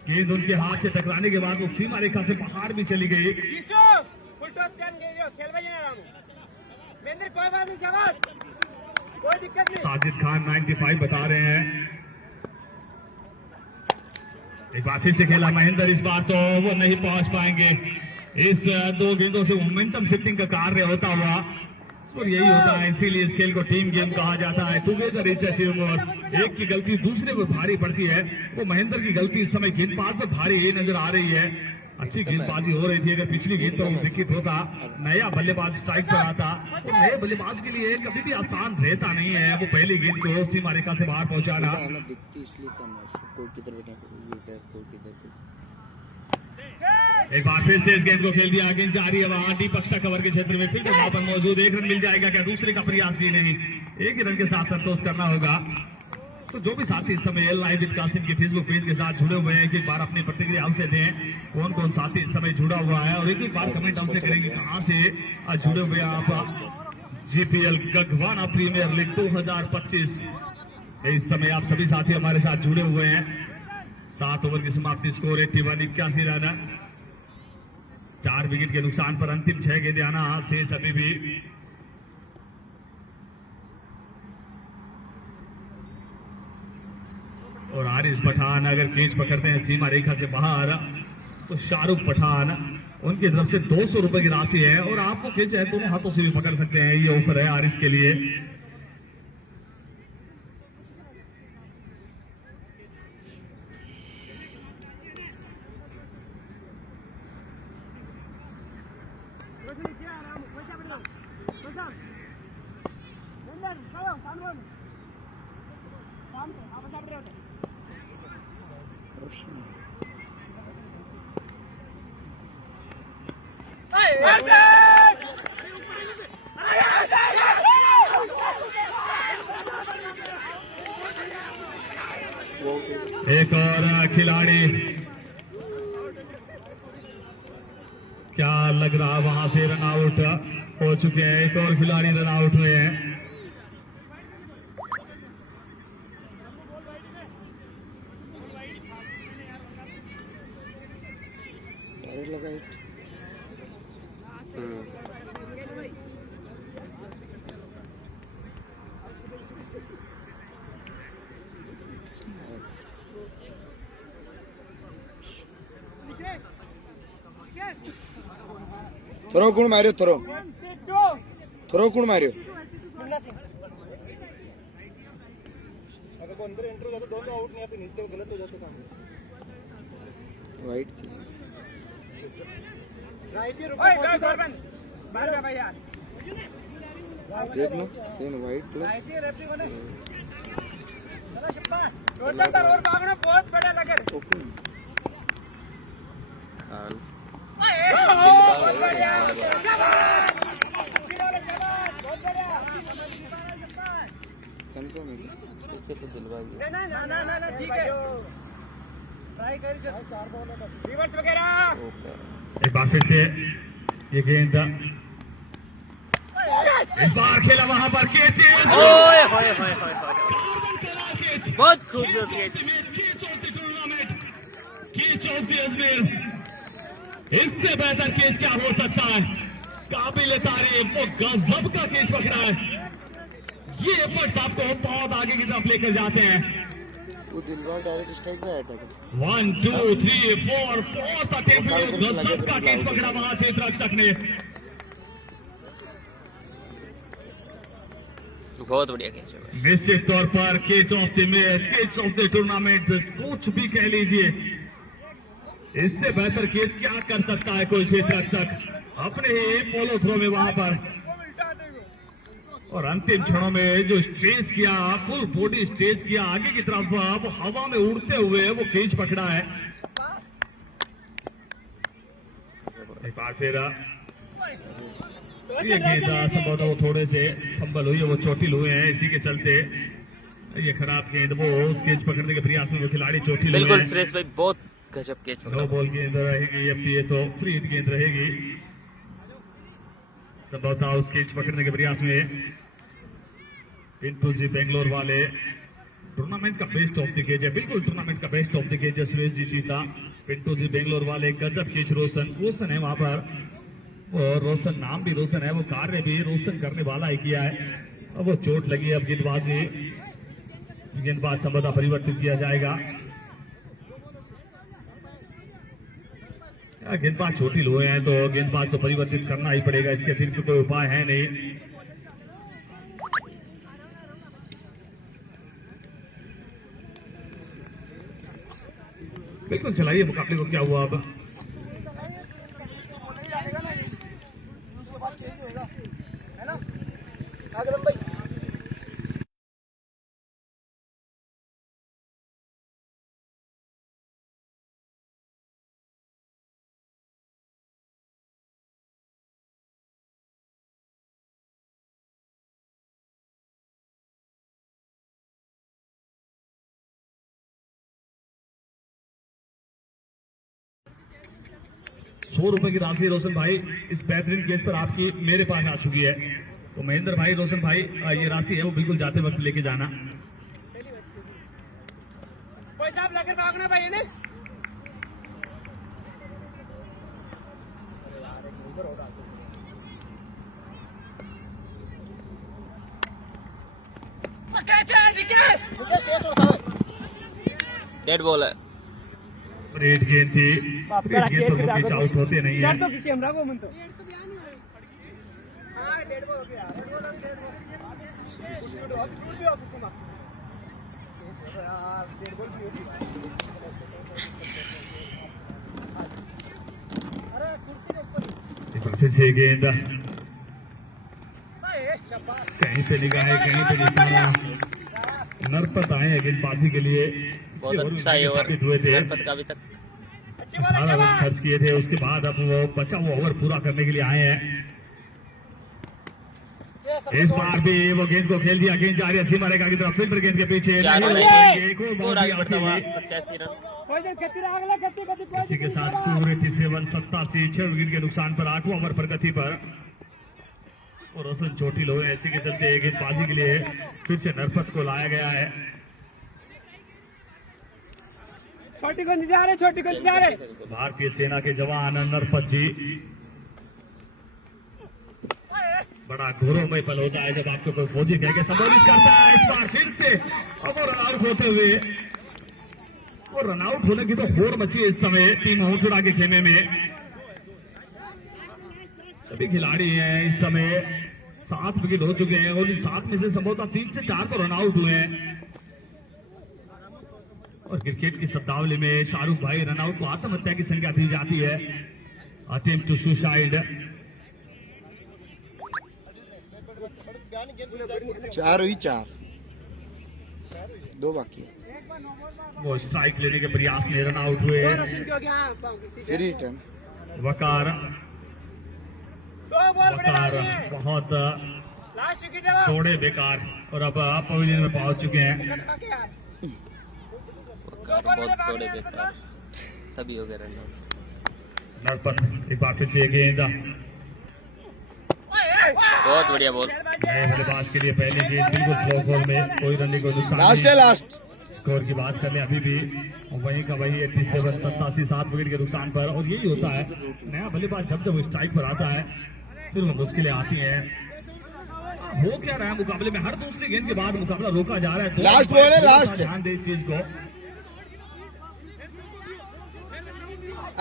गेंद उनके हाथ से टकराने के बाद वो सीमा रेखा से बाहर भी चली गई। फुल टॉस खेल भाई महेंद्र, कोई बात नहीं, शाबाश, कोई दिक्कत नहीं। साजिद खान 95 बता रहे हैं। एक बार फिर से खेला महेंद्र, इस बार तो वो नहीं पहुंच पाएंगे। इस 2 गेंदों से मोमेंटम शिफ्टिंग का कार्य होता हुआ, और यही होता है, इसीलिए इस खेल को टीम गेम कहा जाता है। Together it's achievement. एक की गलती दूसरे को भारी पड़ती है, वो महेंद्र की गलती इस समय गेंदबाज पर भारी ही नजर आ रही है। अच्छी गेंदबाजी हो रही थी, अगर पिछली गेंद पर विकेट होता, नया बल्लेबाज स्ट्राइक पर आता, तो नए बल्लेबाज के लिए कभी भी आसान रहता नहीं है वो पहली गेंद को सीमा रेखा से बाहर पहुंचाना। दिखती इसलिए कम है, कोई किधर बैठा, कोई इधर, कोई किधर। एक बार फिर से इस गेंद को खेल दिया, गेंद जा रही है वहां डीप एक्स्ट्रा कवर के क्षेत्र में, फील्डर वहां पर मौजूद, 1 रन मिल जाएगा क्या? दूसरे का प्रयास ही नहीं, 1 ही रन के साथ संतोष करना होगा। तो जो भी साथी इस समय लाइव विद कासिम के फेसबुक पेज के साथ जुड़े हुए हैं, एक बार अपनी प्रतिक्रिया हमसे दें कौन कौन साथी इस समय जुड़ा हुआ है, और एक बार कमेंट हमसे करेंगे कहां से जुड़े हुए आप। जीपीएल गगवाना प्रीमियर लीग 2025 इस समय आप सभी साथी हमारे साथ जुड़े हुए हैं। 7 ओवर की समाप्ति, स्कोर 81 रन, 4 विकेट के नुकसान पर अंतिम 6 गेंदें आना शेष अभी भी। और हारिस पठान अगर कैच पकड़ते हैं सीमा रेखा से बाहर, तो शाहरुख पठान उनकी तरफ से 200 रुपए की राशि है, और आपको कैच है दोनों हाथों से भी पकड़ सकते हैं, ये ऑफर है हारिस के लिए। एक और खिलाड़ी, क्या लग रहा वहां से रन आउट हो चुके हैं, एक और खिलाड़ी रन आउट हुए हैं। डायरेक्ट लगा हिट। थोरो कौन मारियो, थोरो कौन मारियो? अगर वो अंदर एंटर हो जाता दोनों आउट नहीं, यहाँ पे नीचे वो गलत हो जाता सामने। वाइट थी, देख लो सेन वाइट प्लस बहुत बड़ा लगा ओपन। खान कंफर्म है पीछे तो दिलवाई ना ठीक है, ट्राई करी रिवर्स वगैरह। एक बार फिर से ये गेंद, इस बार खेला वहां पर कैच, बहुत खूबसूरत कैच। इससे बेहतर केस क्या हो सकता है? काबिल तारीफ, वो गजब का केस पकड़ा है। ये एफर्ट्स आपको बहुत आगे की तरफ लेकर जाते हैं। वो दिलवार डायरेक्ट स्ट्राइक में आया था क्या? 1 2 3 4 फोर्थ अटेम्प्ट में गजब का केस पकड़ा वहां से रक्षक ने। बहुत बढ़िया कैच है भाई। निश्चित तौर पर केच ऑफ द मैच, केच ऑफ द टूर्नामेंट, कुछ भी कह लीजिए, इससे बेहतर केच क्या कर सकता है कोई क्षेत्र रक्षक अपने ही पोलो थ्रो में वहां पर। और अंतिम क्षणों में जो स्ट्रेच किया, फुल बॉडी स्ट्रेच किया आगे की तरफ, वो हवा में उड़ते हुए वो केच पकड़ा है। एक बार फिर ये गेंद संभवतः वो थोड़े से फंबल हुई है, वो चोटिल हुए हैं, इसी के चलते ये खराब गेंद, वो उस केच पकड़ने के प्रयास में वो खिलाड़ी चोटिल हुए बिल्कुल हैं। सुरेश भाई, बहुत गजब कैच नो पकड़ा। बॉल गेंद रहेगी, अब ये तो फ्री हिट गेंद रहेगी। संभवतः उस केच पकड़ने के प्रयास में पिंटू जी बेंगलोर वाले, टूर्नामेंट का बेस्ट ऑफ द केज है, बिल्कुल टूर्नामेंट का बेस्ट ऑफ द केज है सुरेश जी सीता। पिंटू जी बेंगलोर वाले गजब केच, रोशन है वहां पर, और रोशन नाम भी रोशन है, वो कार्य भी रोशन करने वाला ही किया है। अब वो चोट लगी है, अब गेंदबाज संभवतः परिवर्तित किया जाएगा। गेंदबाज चोटिल हुए हैं तो गेंदबाज तो परिवर्तित करना ही पड़ेगा, इसके अतिरिक्त कोई उपाय है नहीं। बिल्कुल चलाइए मुकाबले को, क्या हुआ अब? उसके बाद चेंज होगा, है ना आगरम भाई। ₹100 की राशि रोशन भाई इस बेहतरीन केस पर आपकी मेरे पास आ चुकी है, तो महेंद्र भाई, रोशन भाई, ये राशि है वो बिल्कुल जाते वक्त लेके जाना। कोई साहब लेकर भागना भाई ने। डेड बॉल है। रेड गेंद थी, रेड गेंद पर पिच आउट होते नहीं है। तो कैमरा को मन तो हां डेड बॉल हो गया, डेड बॉल भी ऑफिस में यार, डेड बॉल भी होती। अरे कुर्सी के ऊपर फिर से गेंद शाबाश। कहीं पे निगाह है, कहीं पे निशाना। नरपत आए हैं गेंदबाजी के लिए, बहुत अच्छा ये ओवर साबित हुए थे। नरपत का अभी तक 18 रन खर्च किए थे, उसके बाद अब वो बचा हुआ ओवर पूरा करने के लिए आए हैं। इस बार भी वो गेंद को खेल दिया, गेंद जा रही है सीमा रेखा की तरफ, फिर गेंद के पीछे स्कोर आगे बढ़ता हुआ 87 रन। इसी के साथ स्कोर 87, 6 विकेट के नुकसान पर 8वां ओवर प्रगति पर, और रोशन चोटिल हुए, इसी के चलते गेंदबाजी के लिए फिर से नरपत को लाया गया है। छोटी को जा रहे भारतीय सेना के जवान नरपत जी, बड़ा गौरवमय पल होता है जब आपको कोई फौजी कह के संबोधित करता है। इस बार फिर से अब रन आउट होते हुए, और रन आउट होने की तो होड़ मची है इस समय टीम हौसड़ा के खेमे में। सभी खिलाड़ी हैं इस समय, 7 विकेट हो चुके हैं, और इस 7 में से संभवतः 3 से 4 तो रन आउट हुए हैं। और क्रिकेट की शब्दावली में शाहरुख भाई, रन आउट को आत्महत्या की संज्ञा दी जाती है, अटेम्प्ट टू सुसाइड। 4 हुई, 4 2 बाकी है। वो स्ट्राइक लेने के प्रयास में रन आउट हुए। फिर रिटर्न वकार बहुत लास्ट विकेट थोड़े बेकार, और अब पवेलियन में पहुंच चुके हैं। बहुत थोड़े बेकार, तभी हो गया रन आउट। नरपत एक बार फिर से गेंद, बहुत बढ़िया बॉल। नए बल्लेबाज के लिए पहली गेंद बिल्कुल फ्लो बॉल में, कोई रन को नुकसान लास्ट है, नहीं। लास्ट स्कोर की बात कर ले अभी भी वहीं का वही 87 87 7 विकेट के नुकसान पर। और यही होता है नया बल्लेबाज जब जब स्ट्राइक पर आता है फिर वो मुश्किलें आती हैं। हो क्या रहा है मुकाबले में, हर दूसरी गेंद के बाद मुकाबला रोका जा रहा है। लास्ट बॉल है, लास्ट। ध्यान दे इस चीज को।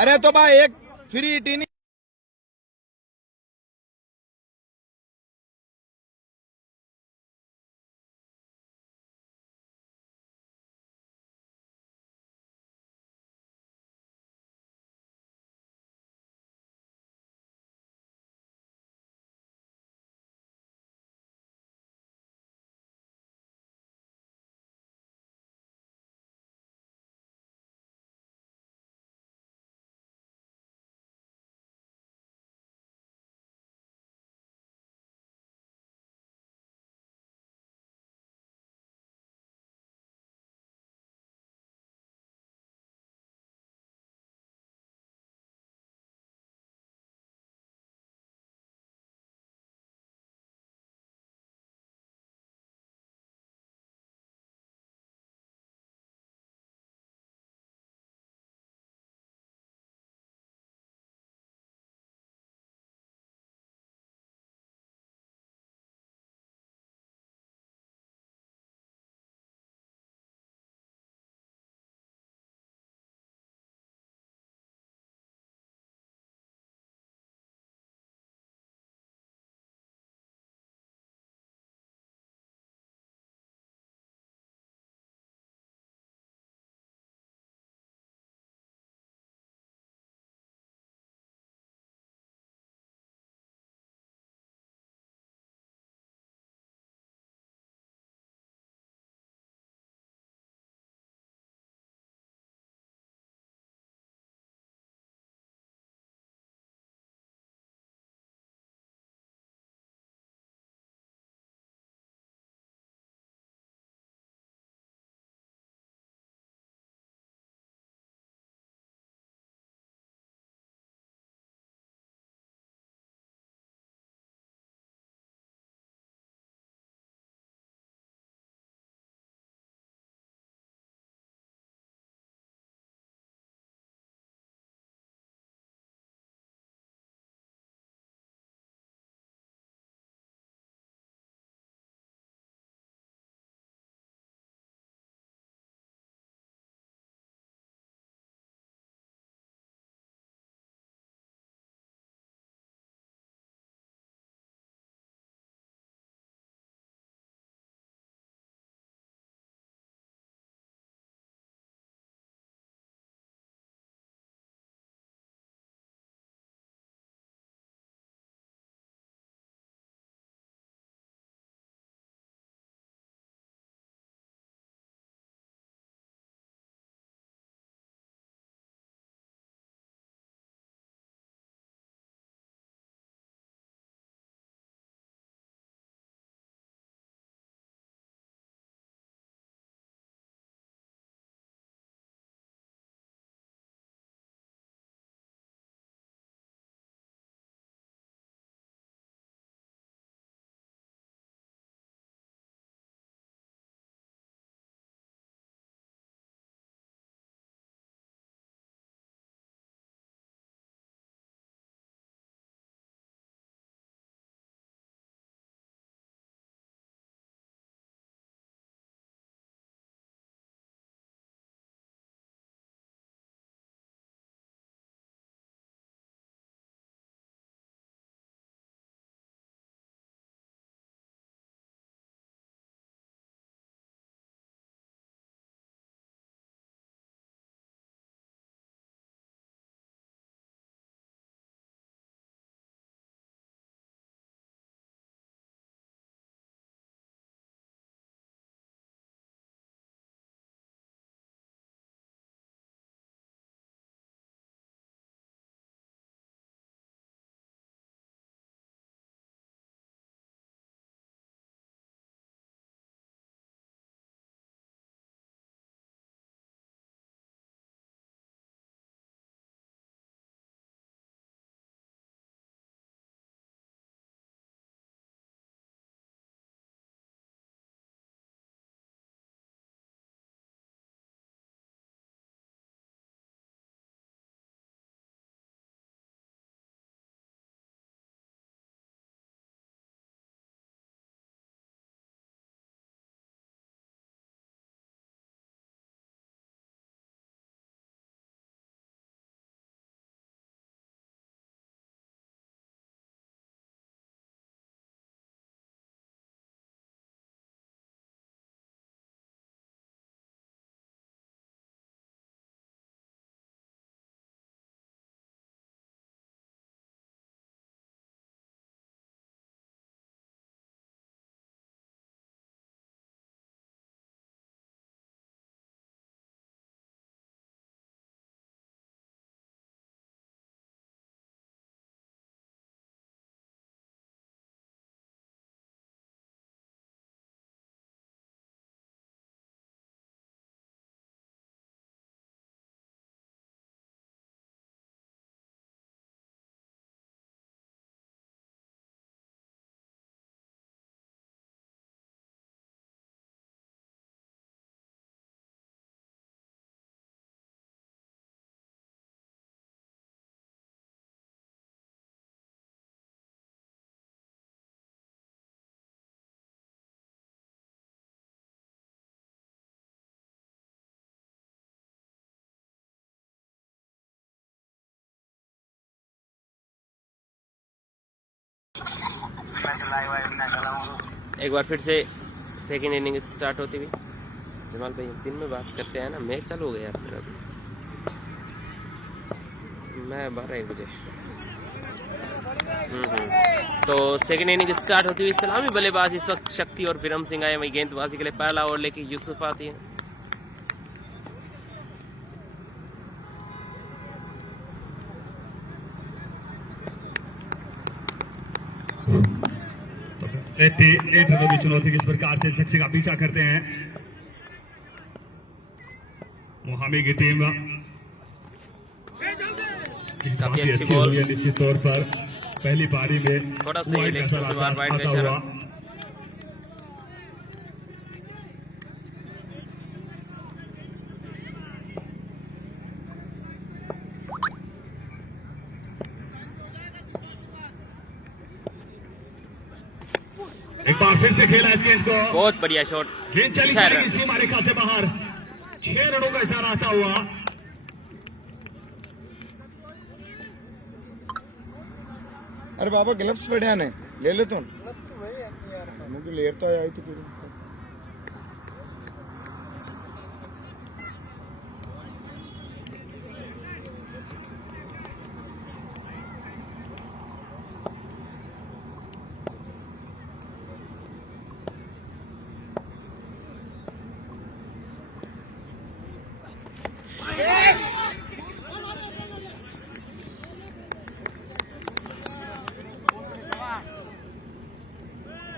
अरे तो भाई एक फ्री टीनी एक बार फिर से सेकेंड इनिंग स्टार्ट होती हुई। जमाल भाई दिन में बात करते हैं ना, मैच चालू हो गया यार मेरा अभी, मैं 12-1 बजे। तो सेकेंड इनिंग स्टार्ट होती हुई सलामी बल्लेबाज इस वक्त शक्ति और विरम सिंह आए वही गेंदबाजी के लिए। पहला ओवर लेके यूसुफ आती है। एट रनों की चुनौती किस प्रकार से लक्ष्य का पीछा करते हैं मोहामी की टीम। काफी अच्छी बॉल, निश्चित तौर पर पहली पारी में थोड़ा सा ये लेग के बार वाइड का इशारा। एक बार फिर से खेला इस गेंद को, बहुत बढ़िया शॉट, गेंद चली जाएगी सीमा रेखा से बाहर। 6 रनों का इशारा आता हुआ। अरे बाबा ग्लव्स पड़े ने ले ले तू मुझे लेट तो आई थी पूरी।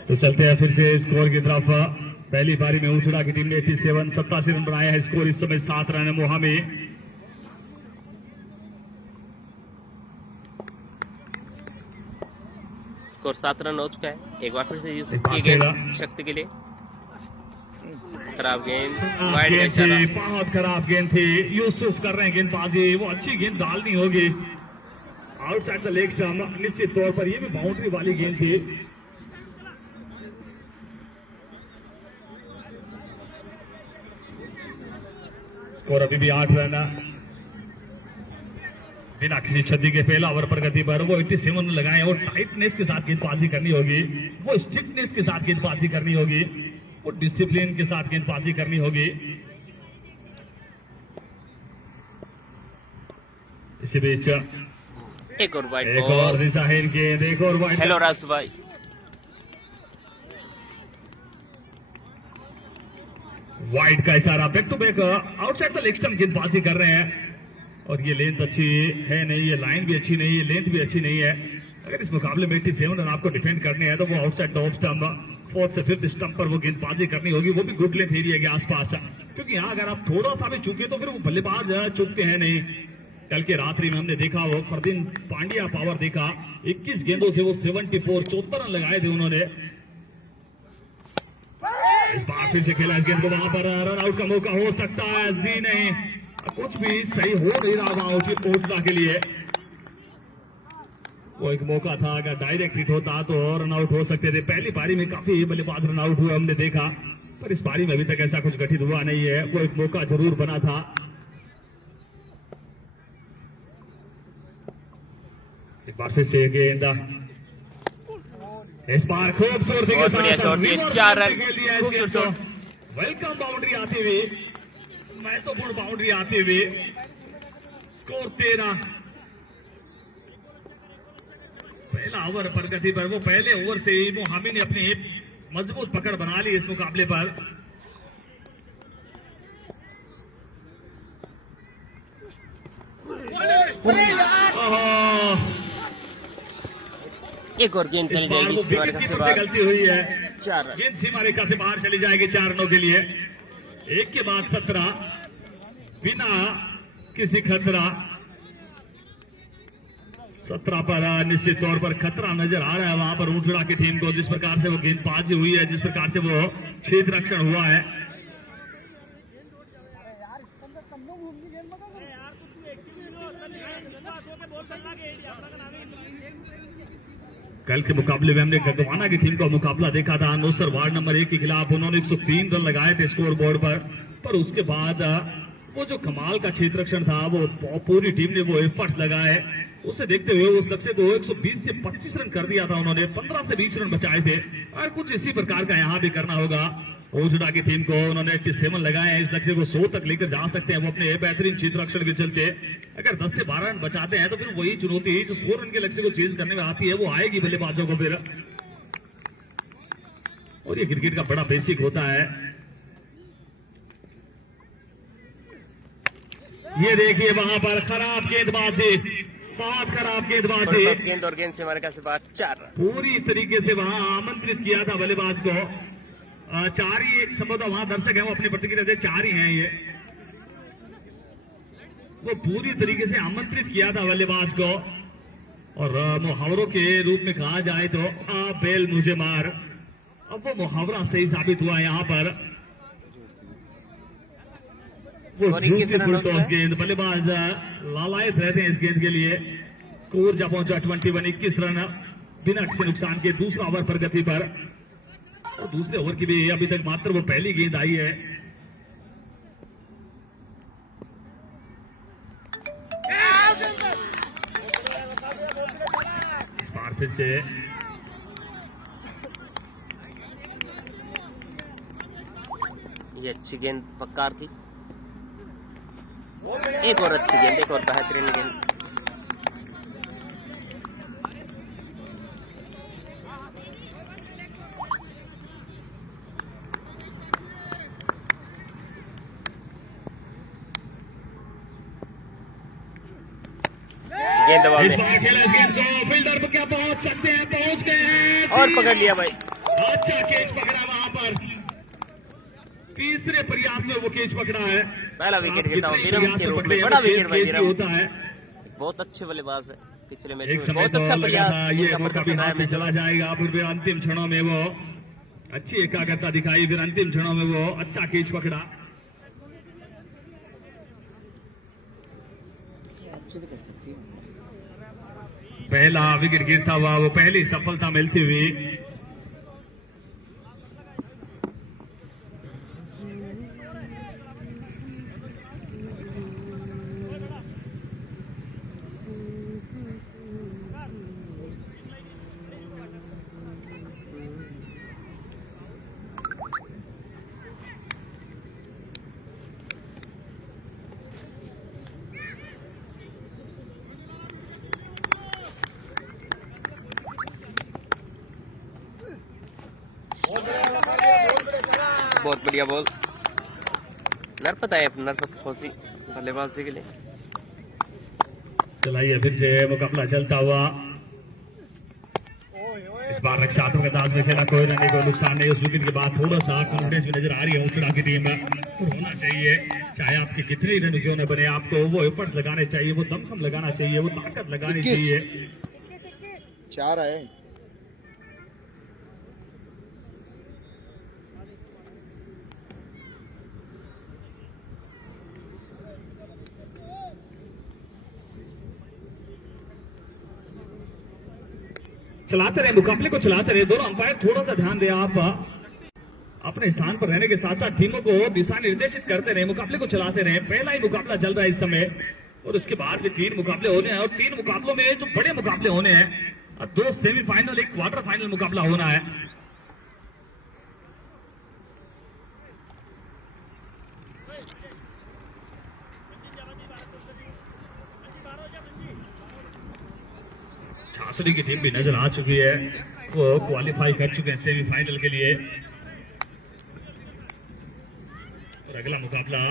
तो चलते हैं फिर से स्कोर की तरफ। पहली पारी में ऊंचड़ा की टीम ने 87 रन बनाए हैं। स्कोर इस समय 7 रन है मोहामी। स्कोर 7 रन हो चुका है। एक बार फिर से यूसुफ की गेंद शक्ति के लिए, खराब गेंद, वाइड का इशारा। बहुत खराब गेंद थी, यूसुफ कर रहे हैं गेंदबाजी, वो अच्छी गेंद डालनी होगी आउटसाइड द लेग स्टंप। निश्चित तौर पर ये भी बाउंड्री वाली गेंद थी। स्कोर अभी भी 8 रन। बिना किसी क्षति के पहला ओवर प्रगति पर वो 87 लगाए। वो टाइटनेस के साथ गेंदबाजी करनी होगी, वो स्ट्रिक्टनेस के साथ गेंदबाजी करनी होगी, वो डिसिप्लिन के साथ गेंदबाजी करनी होगी। इसी बीच एक और वाइड एक और दिशाहीन गेंद, एक और वाइड। हेलो रासु भाई, वाइड का इशारा, back to back outside the leg stump गेंदबाजी कर रहे हैं। और ये लेंथ अच्छी है नहीं, ये लाइन भी अच्छी नहीं है, लेंथ भी अच्छी नहीं है। अगर इस मुकाबले में 87 रन आपको डिफेंड करने हैं तो वो outside the off stump 4th से 5th स्टंप पर वो गेंदबाजी करनी होगी, वो भी गुड लेंथ एरिया के आसपास। क्योंकि यहाँ अगर आप थोड़ा सा भी चूके तो फिर वो बल्लेबाज चूकते हैं नहीं। कल के रात्रि में हमने देखा वो फरदीन पांड्या पावर देखा, 21 गेंदों से वो 74 रन लगाए थे उन्होंने। इस बार फिर से खेला इस गेंद को, वहां पर रन आउट का मौका हो सकता है। जी नहीं, कुछ भी सही हो नहीं रहा ओटला के लिए। वो एक मौका था, अगर डायरेक्ट हिट होता तो रन आउट हो सकते थे। पहली पारी में काफी बल्लेबाज रन आउट हुए हमने देखा, पर इस पारी में अभी तक ऐसा कुछ घटित हुआ नहीं है। वो एक मौका जरूर बना था। एक बार फिर से गेंद, इस बार खूबसूरती के साथ 4 रन, खूबसूरत शॉट। वेलकम बाउंड्री आती हुई, महत्वपूर्ण बाउंड्री आती हुई। स्कोर 13। पहला ओवर प्रगति पर, वो पहले ओवर से ही वो हामी ने अपनी मजबूत पकड़ बना ली इस मुकाबले पर। एक और गेंद चली जाएगी सीमा रेखा से बाहर। गलती हुई है, 4 रन। गेंद सीमा रेखा से बाहर चली जाएगी 4 रनों के लिए। एक के बाद 17 बिना किसी खतरा। 17 पर निश्चित तौर पर खतरा नजर आ रहा है वहां पर ऊंचड़ा की टीम को, जिस प्रकार से वो गेंदबाजी हुई है, जिस प्रकार से वो क्षेत्र रक्षण हुआ है। कल के मुकाबले में हमने गगवाना की टीम का मुकाबला देखा था, नौसर वार्ड नंबर 1 के खिलाफ। उन्होंने 103 रन लगाए थे स्कोर बोर्ड पर उसके बाद वो जो कमाल का क्षेत्र रक्षण था, वो पूरी टीम ने वो एफर्ट लगाए, उसे देखते हुए उस लक्ष्य को 120 से 25 रन कर दिया था उन्होंने, 15 से 20 रन बचाए थे, और कुछ इसी प्रकार का यहाँ भी करना होगा। ओजड़ा की टीम को उन्होंने 87 लगाए हैं, इस लक्ष्य को 100 तक लेकर जा सकते हैं वो अपने बेहतरीन क्षेत्र रक्षण के चलते। अगर 10 से 12 रन बचाते हैं तो फिर वही चुनौती जो 100 रन के लक्ष्य को चेज करने में आती है वो आएगी बल्लेबाजों को फिर। और ये क्रिकेट का बड़ा बेसिक होता है। ये देखिए वहां पर खराब गेंदबाजी, बहुत खराब गेंदबाजी, गेंद और गेंद से हमारे का सिर्फ 4 रन। पूरी तरीके से वहां आमंत्रित किया था बल्लेबाज को। 4 ही संभवतः वहां दर्शक है वो अपनी प्रतिक्रिया दे, 4 ही हैं ये, वो पूरी तरीके से आमंत्रित किया था बल्लेबाज को। और मुहावरों के रूप में कहा जाए तो आ बेल मुझे मार, अब वो मुहावरा सही साबित हुआ यहाँ पर। वो गेंद, बल्लेबाज लालायत रहते हैं इस गेंद के लिए। स्कोर जब पहुंचा 21 रन बिना किसी नुकसान के दूसरा ओवर प्रगति पर। और दूसरे ओवर की भी अभी तक मात्र वो पहली गेंद आई है। इस बार फिर से ये अच्छी गेंद वकार थी, एक और अच्छी गेंद, एक और बेहतरीन गेंद। गेंद दबाव इस में बार खेला इस गेंद को, फील्डर क्या पहुंच सकते हैं, पहुंच गए हैं और पकड़ लिया भाई। अच्छा कैच पकड़ा वहां पर, तीसरे प्रयास में वो कैच पकड़ा है। पहला विकेट गिरता हूँ कितने प्रयास से पकड़े हैं, बड़ा वो विकेट कैच भाई कैच ही होता है। बहुत अच्छे बल्लेबाज है, पिछले मैच एक में समय बहुत तो अच्छा लगा प्रयास था ये इनका मौका भी प्रदर्शन हाथ रहा में है। चला जाएगा, फिर अंतिम क्षणों में वो अच्छी एकाग्रता दिखाई, फिर अंतिम क्षणों में वो अच्छा कैच पकड़ा। अच्छे तो कर सकती है। पहला विकेट गिरता हुआ, वो पहली सफलता मिलती हुई। बहुत बढ़िया बॉल, नरपत है नरपत फौजी बल्लेबाजी के लिए। चलाइए फिर से मुकाबला चलता हुआ। इस बार रक्षात्मक अंदाज में खेला, कोई रन कोई नुकसान नहीं। उस विकेट के बाद थोड़ा सा कॉन्फिडेंस भी नजर आ रही है ओजड़ा की टीम में, होना चाहिए। चाहे आपके कितने ही रन क्यों न बने, आपको वो एफर्ट्स लगाने चाहिए, वो दमखम लगाना चाहिए, वो ताकत लगानी चाहिए। 4 आए। चलाते रहे, मुकाबले को चलाते रहे। दोनों अंपायर थोड़ा सा ध्यान दें, आप अपने स्थान पर रहने के साथ साथ टीमों को दिशा निर्देशित करते रहे, मुकाबले को चलाते रहे। पहला ही मुकाबला चल रहा है इस समय, और उसके बाद भी 3 मुकाबले होने हैं, और 3 मुकाबलों में जो बड़े मुकाबले होने हैं, 2 सेमीफाइनल, 1 क्वार्टर फाइनल मुकाबला होना है। छासुड़ी की टीम भी नजर आ चुकी है, वो क्वालिफाई कर चुके हैं सेमीफाइनल के लिए। और अगला मुकाबला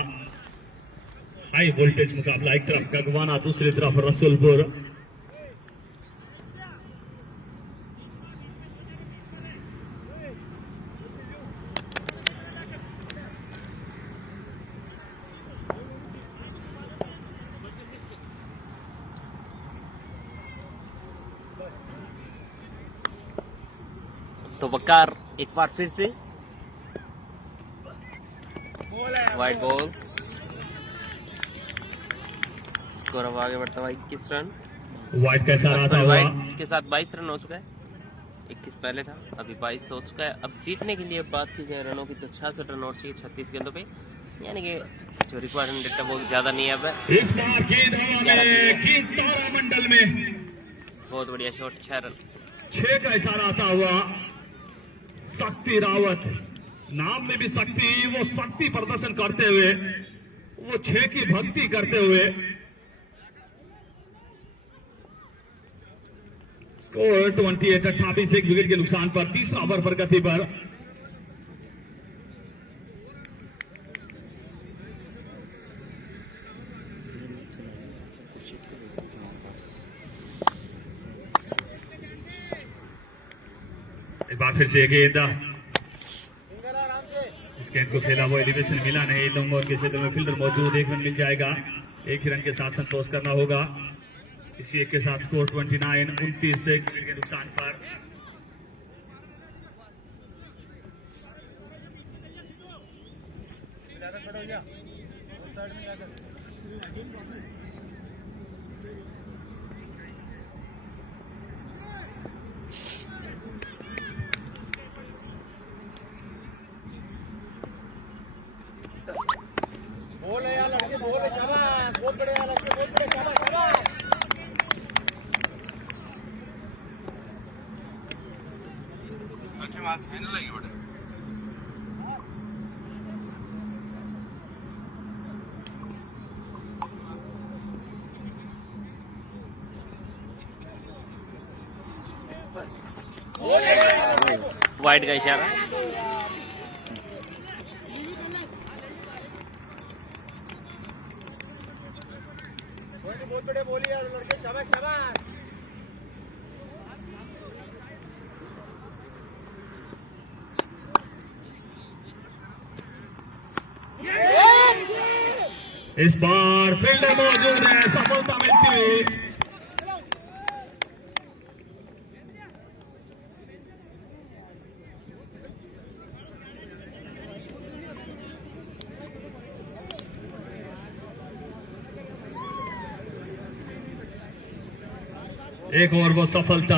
हाई वोल्टेज मुकाबला, एक तरफ गगवाना, दूसरी तरफ रसूलपुर। तो वकार एक बार फिर से वाइट बॉल, स्कोर अब आगे बढ़ता हुआ 21 रन। व्हाइट कैसा रहा था? वाइट के साथ 22 रन हो चुका है, 21 पहले था, अभी 22 हो चुका है। अब जीतने के लिए बात की जाए रनों की तो 66 रन और चाहिए 36 गेंदों पे, यानी कि जो रिक्वायरमेंट डेटा वो ज्यादा नहीं है अब। इस बार गेंद हवा में, गेंद तारामंडल में। बहुत बढ़िया शॉट, 6 रन। 6 का इशारा आता हुआ शक्ति रावत, नाम में भी शक्ति, वो शक्ति प्रदर्शन करते हुए, वो 6 की भक्ति करते हुए। स्कोर 28 एक विकेट के नुकसान पर, तीसरा ओवर प्रगति पर। एक बार फिर से गेंद, इस गेंद को खेला वो एलिवेशन मिला नहीं, लॉन्ग ऑन के क्षेत्र में फील्डर मौजूद, 1 रन मिल जाएगा। 1 ही रन के साथ संतोष करना होगा। इसी एक के साथ स्कोर 29 एक विकेट के नुकसान पर। बोल है यार लड़के, बोल है, शाबाश, बहुत बढ़िया लड़के, बहुत बढ़िया, शाबाश शाबाश। अच्छे मास फाइनल लगी बड़े। वाइड का इशारा। बहुत बढ़िया बोली यार लड़के, शाबाश शाबाश। इस बार फील्डर मौजूद है, सफलता मिलती हुई। एक और वो सफलता।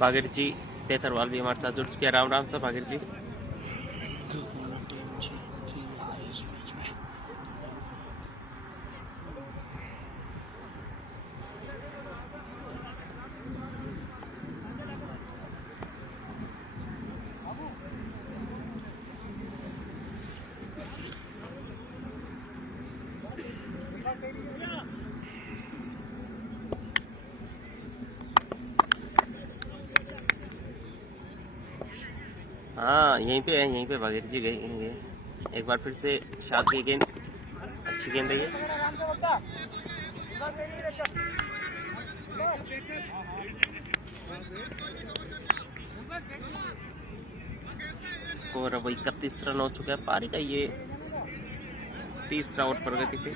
भागीर जी तेथरवाल भी हमारे साथ जुड़ चुके हैं। राम राम सर भागीर जी। हाँ यहीं पे है, यहीं पे भागीर जी गए। एक बार फिर से शाद की गेंद, अच्छी गेंद है ये। स्कोर अब 31 रन हो चुका है। पारी का ये तीसरा आउट प्रगति पे।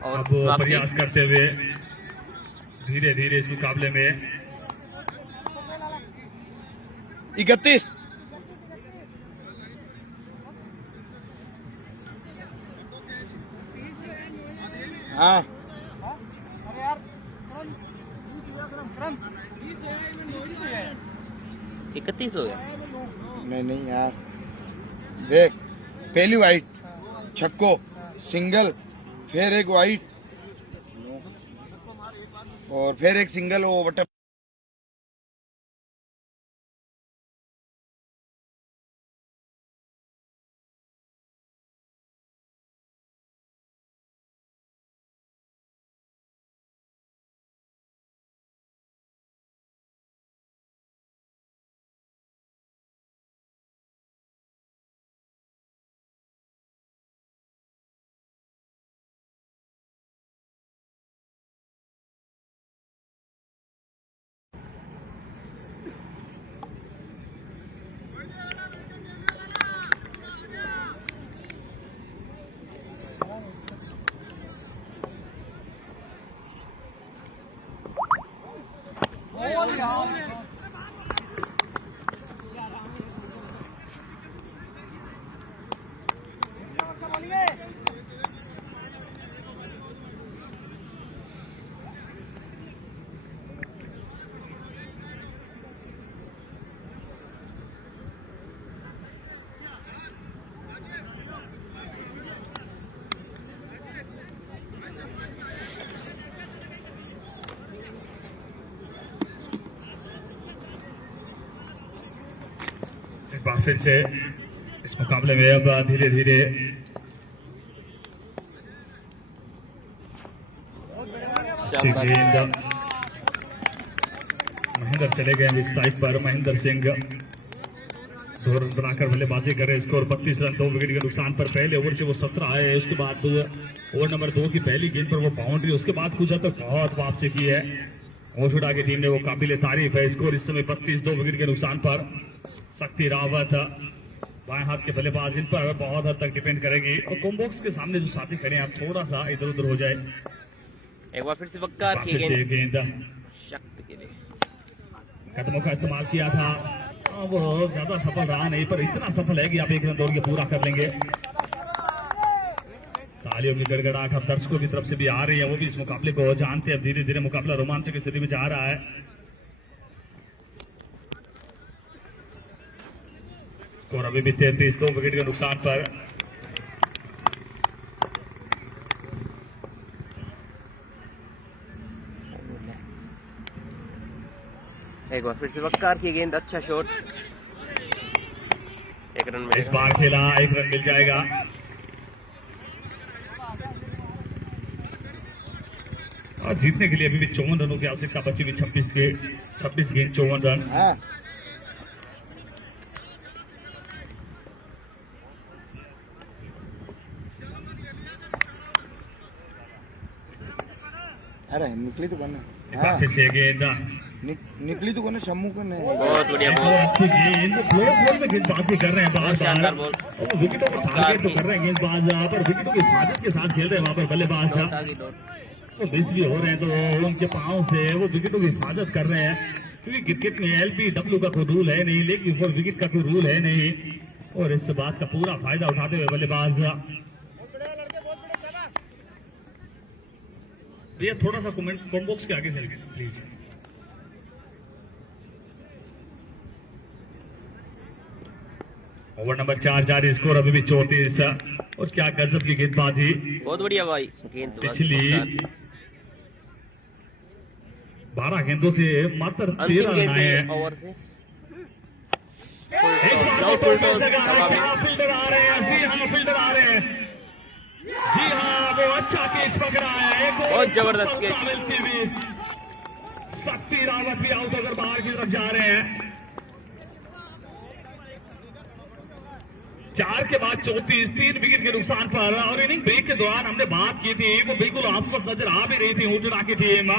और अब प्रयास करते हुए धीरे धीरे इस मुकाबले में 31। हाँ 31 हो गया। नहीं यार, देख पहली वाइट, छक्को, सिंगल, फिर एक वाइट और फिर एक सिंगल, वो बटे एक बार फिर से इस मुकाबले में अब धीरे धीरे शानदार गेंद महेंद्र चले गए इस टाइप पर। महेंद्र सिंह 2 रन बनाकर बल्लेबाजी करे। स्कोर 32 रन 2 विकेट के नुकसान पर। पहले ओवर से वो 17 आए, उसके बाद ओवर नंबर 2 की पहली गेंद पर वो बाउंड्री, उसके बाद पूछा तो बहुत वापसी की है ओशुडा की टीम ने, वो काबिल तारीफ है। स्कोर इस समय 32 2 विकेट के नुकसान पर। शक्ति रावत बाएं हाथ के बल्लेबाज, इन पर बहुत हद तक डिपेंड करेगी। और कॉम्बॉक्स के सामने जो साथी खड़े हैं, आप थोड़ा सा इधर उधर हो जाए। एक बार फिर से वक्कार की फिर से गेंद गेंद शक्ति के लिए। कदमों का इस्तेमाल किया था, वो ज्यादा सफल रहा नहीं, पर इतना सफल है कि आप 1 रन दौड़ के पूरा कर लेंगे। तालियों की गड़गड़ाहट अब दर्शकों की तरफ से भी आ रही है, वो भी इस मुकाबले को जानते हैं। अब धीरे धीरे मुकाबला रोमांचक की स्थिति में जा रहा है। स्कोर अभी भी 33 2 विकेट के नुकसान पर। एक बार फिर से वक्कार की गेंद, अच्छा शॉट, 1 रन इस मिलेगा। बार खेला, 1 रन मिल जाएगा। और जीतने के लिए अभी भी 54 रनों की आवश्यकता बची हुई। 26 गेंद 54 रन। हाँ अरे निकली तो करना। हाँ फिर से गेंद, निकली तो करना शम्मू को नहीं। बहुत बढ़िया बहुत बॉल, अच्छी गेंद। बॉल में गेंदबाजी कर रहे हैं बार शानदार बार, बॉल। और विकेटों को टारगेट तो कर रहे हैं गेंदबाज, पर विकेटों की हिफाजत के साथ खेल रहे हैं वहां पर बल्लेबाज। डॉट आ गई, डॉट। वो मिस भी हो रहे हैं, तो उनके पांव से वो विकेटों की हिफाजत कर रहे हैं। क्योंकि क्रिकेट में LBW का कोई रूल है नहीं, लेग बिफोर विकेट का कोई रूल है नहीं, और इस बात का पूरा फायदा उठाते हुए बल्लेबाज। भैया थोड़ा सा कमेंट बॉक्स के आगे चलिए प्लीज। ओवर नंबर 4 जारी। स्कोर अभी भी 34। और क्या गजब की गेंदबाजी। बहुत बढ़िया भाई गेंद। पिछली 12 गेंदों से मात्र 13 अंतिम रन गेंद आए हैं। ओवर से फील्डर आ रहे हैं। जी हाँ, फील्डर आ रहे हैं। जी हाँ, वो अच्छा कैच पकड़ा है। एक बहुत जबरदस्त कैच। मिलती हुई शक्ति रावत भी आउट होकर बाहर की तरफ जा रहे हैं। 4 के बाद 34, 3 विकेट के नुकसान पर। और इनिंग ब्रेक के दौरान हमने बात की थी, वो बिल्कुल आसपास नजर आ भी रही थी ओशुडा की टीम,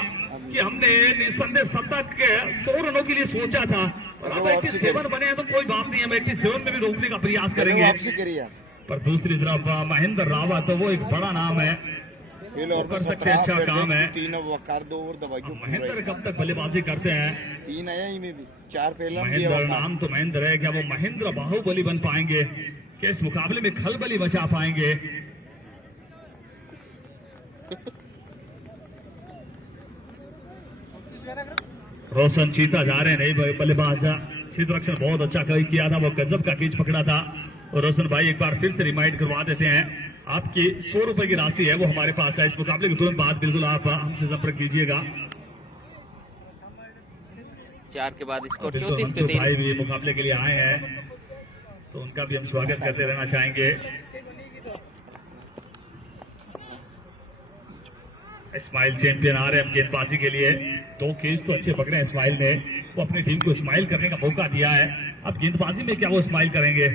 कि हमने निस्संदेह शतक 100 रनों के लिए सोचा था। और अब 87 बने हैं तो कोई बात नहीं, हम 87 में भी रोकने का प्रयास करेंगे। वापसी करिए पर दूसरी तरफ महेंद्र रावत, तो वो एक बड़ा नाम है, वो कर सकते हैं अच्छा काम है। 3 वकार 2 ओवर दवाई को महेंद्र कब तक बल्लेबाजी करते हैं? 3 आया ही में भी 4 पहला महेंद्र, नाम तो महेंद्र है, क्या वो महेंद्र बाहुबली बन पाएंगे? क्या इस मुकाबले में खलबली मचा पाएंगे? रोशन चीता जा रहे हैं, नहीं बल्लेबाज क्षेत्र रक्षण बहुत अच्छा किया था, वो गजब का कैच पकड़ा था। और रोशन भाई एक बार फिर से रिमाइंड करवा देते हैं, आपकी 100 रुपए की राशि है वो हमारे पास है। इस मुकाबले के तुरंत बाद बिल्कुल आप हमसे संपर्क कीजिएगा। 4 के बाद स्कोर बिल्कुल 34 मंसूर पे 3। भाई भी मुकाबले के लिए आए हैं, तो उनका भी हम स्वागत करते रहना चाहेंगे। इस्माइल चैंपियन आ रहे हैं गेंदबाजी के लिए। 2 कैच तो अच्छे पकड़े हैं इस्माइल ने, वो अपनी टीम को स्माइल करने का मौका दिया है। अब गेंदबाजी में क्या वो स्माइल करेंगे?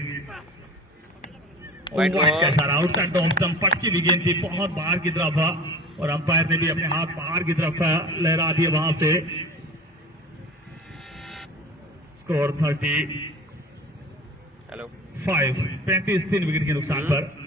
आउटसाइड ऑफ स्टंप पटकी भी गेंद थी बहुत बाहर की तरफ, और अंपायर ने भी अपने हाथ बाहर की तरफ लहरा दिए वहां से। स्कोर 35 3 विकेट के नुकसान पर।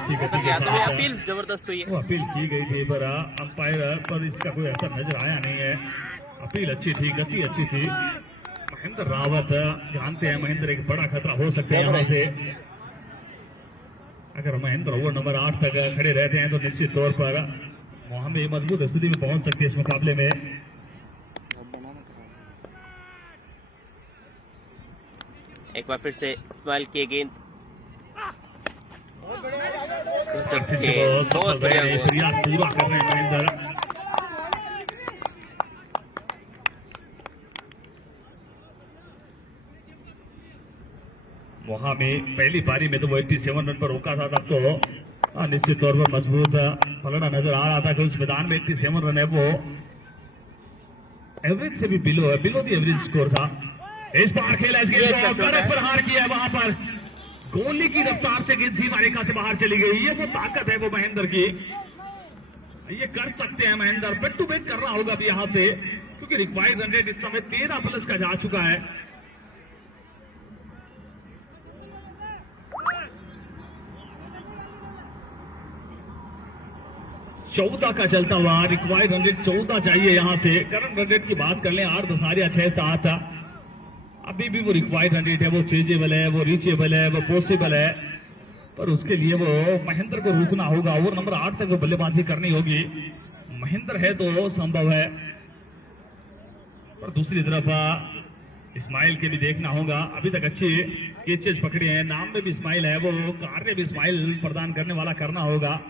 अच्छी गति के तुम्हें साथ अपील जबरदस्त हुई वो है। अपील की गई थी पर अंपायर पर इसका कोई असर नजर आया नहीं है। अपील अच्छी थी, गति अच्छी थी। महेंद्र रावत जानते हैं महेंद्र एक बड़ा खतरा हो सकते हैं यहाँ से। अगर महेंद्र ओवर नंबर 8 तक खड़े रहते हैं तो निश्चित तौर पर वहां में मजबूत स्थिति में पहुंच सकते हैं इस मुकाबले में। एक बार फिर से इस्माइल की गेंद सफल रहे हैं, प्रयास पूरा कर रहे हैं महेंद्र। वहां में पहली पारी में तो वो 87 रन पर रोका था, तब तो निश्चित तौर पर मजबूत पलड़ा नजर आ रहा था कि उस मैदान में 87 रन है वो एवरेज से भी बिलो है, बिलो दी एवरेज स्कोर था। इस बार खेला इस गेंद को कड़क प्रहार किया है, वहां पर गोली की रफ्तार से गेंद सीमा रेखा से बाहर चली गई। ये वो ताकत है वो महेंद्र की, ये कर सकते हैं महेंद्र। बैक टू बैक करना होगा अभी यहां से, क्योंकि रिक्वायर्ड रन रेट इस समय 13+ का जा चुका है। चौदह का चलता हुआ रिक्वायर्ड रन रेट 14 चाहिए यहां से। करंट रन रेट की बात कर लें 8 दसारिया 6 7, अभी भी वो रिक्वायर्ड रन रेट है, वो चेजेबल है, वो रीचेबल है, वो पॉसिबल है, पर उसके लिए वो महेंद्र को रोकना होगा। ओवर नंबर 8 तक वो बल्लेबाजी करनी होगी। महेंद्र है तो संभव है, पर दूसरी तरफ इस्माइल के भी देखना होगा। अभी तक अच्छे कैचेज पकड़े हैं, नाम में भी इस्माइल है, वो कार्य भी इस्माइल प्रदान करने वाला करना होगा।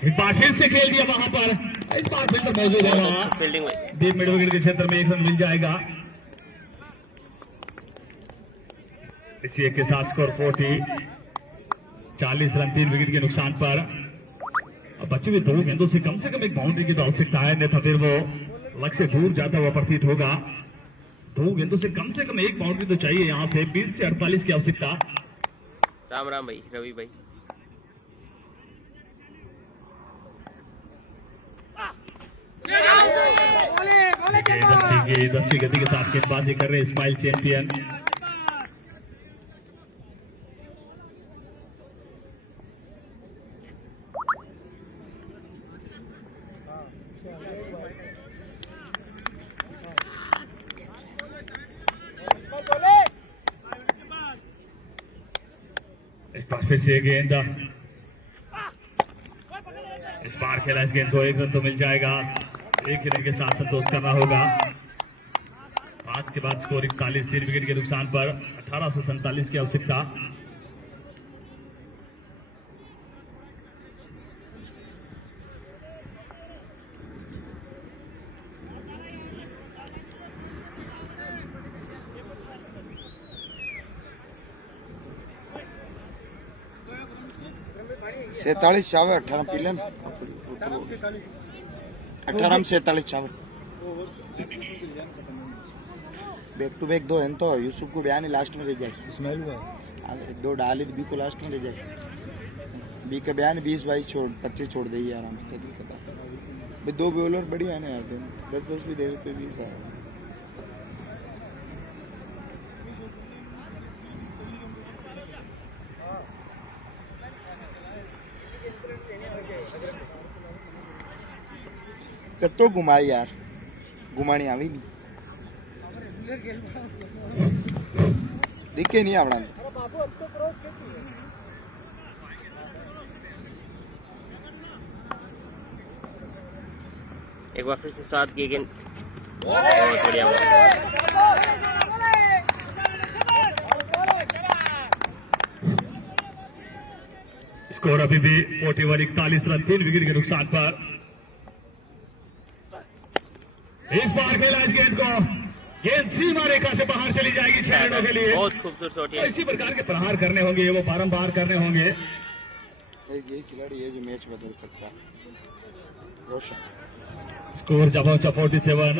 एक बार फिर से खेल दिया वहां पर, इस बार फील्डर मौजूद है वहां। फील्डिंग हुई। डीप मिड विकेट के क्षेत्र में 1 रन मिल जाएगा। इसी एक के साथ स्कोर 40 रन 3 विकेट के नुकसान पर। अब बचे हुए 2 गेंदों से कम एक बाउंड्री की तो आवश्यकता है, नहीं था फिर वो लक्ष्य से दूर जाता हुआ प्रतीत होगा। 2 गेंदों से कम एक बाउंड्री तो चाहिए यहां से। 20 से 48 की आवश्यकता। राम राम भाई, रवि भाई। अच्छी गति के साथ गेंदबाजी कर रहे इस्माइल चैंपियन। एक बार फिर से गेंद, इस बार खेला इस गेंद को 1 रन तो मिल जाएगा। 1 रन के साथ संतोष करना होगा। 5 के बाद स्कोर 41 3 विकेट के नुकसान पर। 18 से 47 की आवश्यकता। सैतालीस चावल 18 पीलन 18 में 47 चावल। बैक टू बैक 2 हैं तो यूसुफ को बयान लास्ट में रह जाए। इस्माइल को 2 डाली तो बी को लास्ट में रह जाए। बी का बयान 20 22 छोड़ 25 छोड़ दे आराम से। भाई 2 बॉलर बढ़िया है ना यार, 10 भी दे तो 20 है। कत्तो घुमाई यार, घुमानी आवी नहीं दिखे नहीं आवड़ा। एक बार फिर से 7 की गेंद, बहुत बढ़िया। स्कोर अभी भी 41 41 रन 3 विकेट के नुकसान पर। इस बार खेला इस गेंद को, गेंद सीमा रेखा से बाहर चली जाएगी 6 रनों के लिए। बहुत खूबसूरत शॉट है। इसी प्रकार के प्रहार करने होंगे, वो बारंबार करने होंगे। ये खिलाड़ी है जो मैच बदल सकता है। रोशन स्कोर जब पहुंचा 47।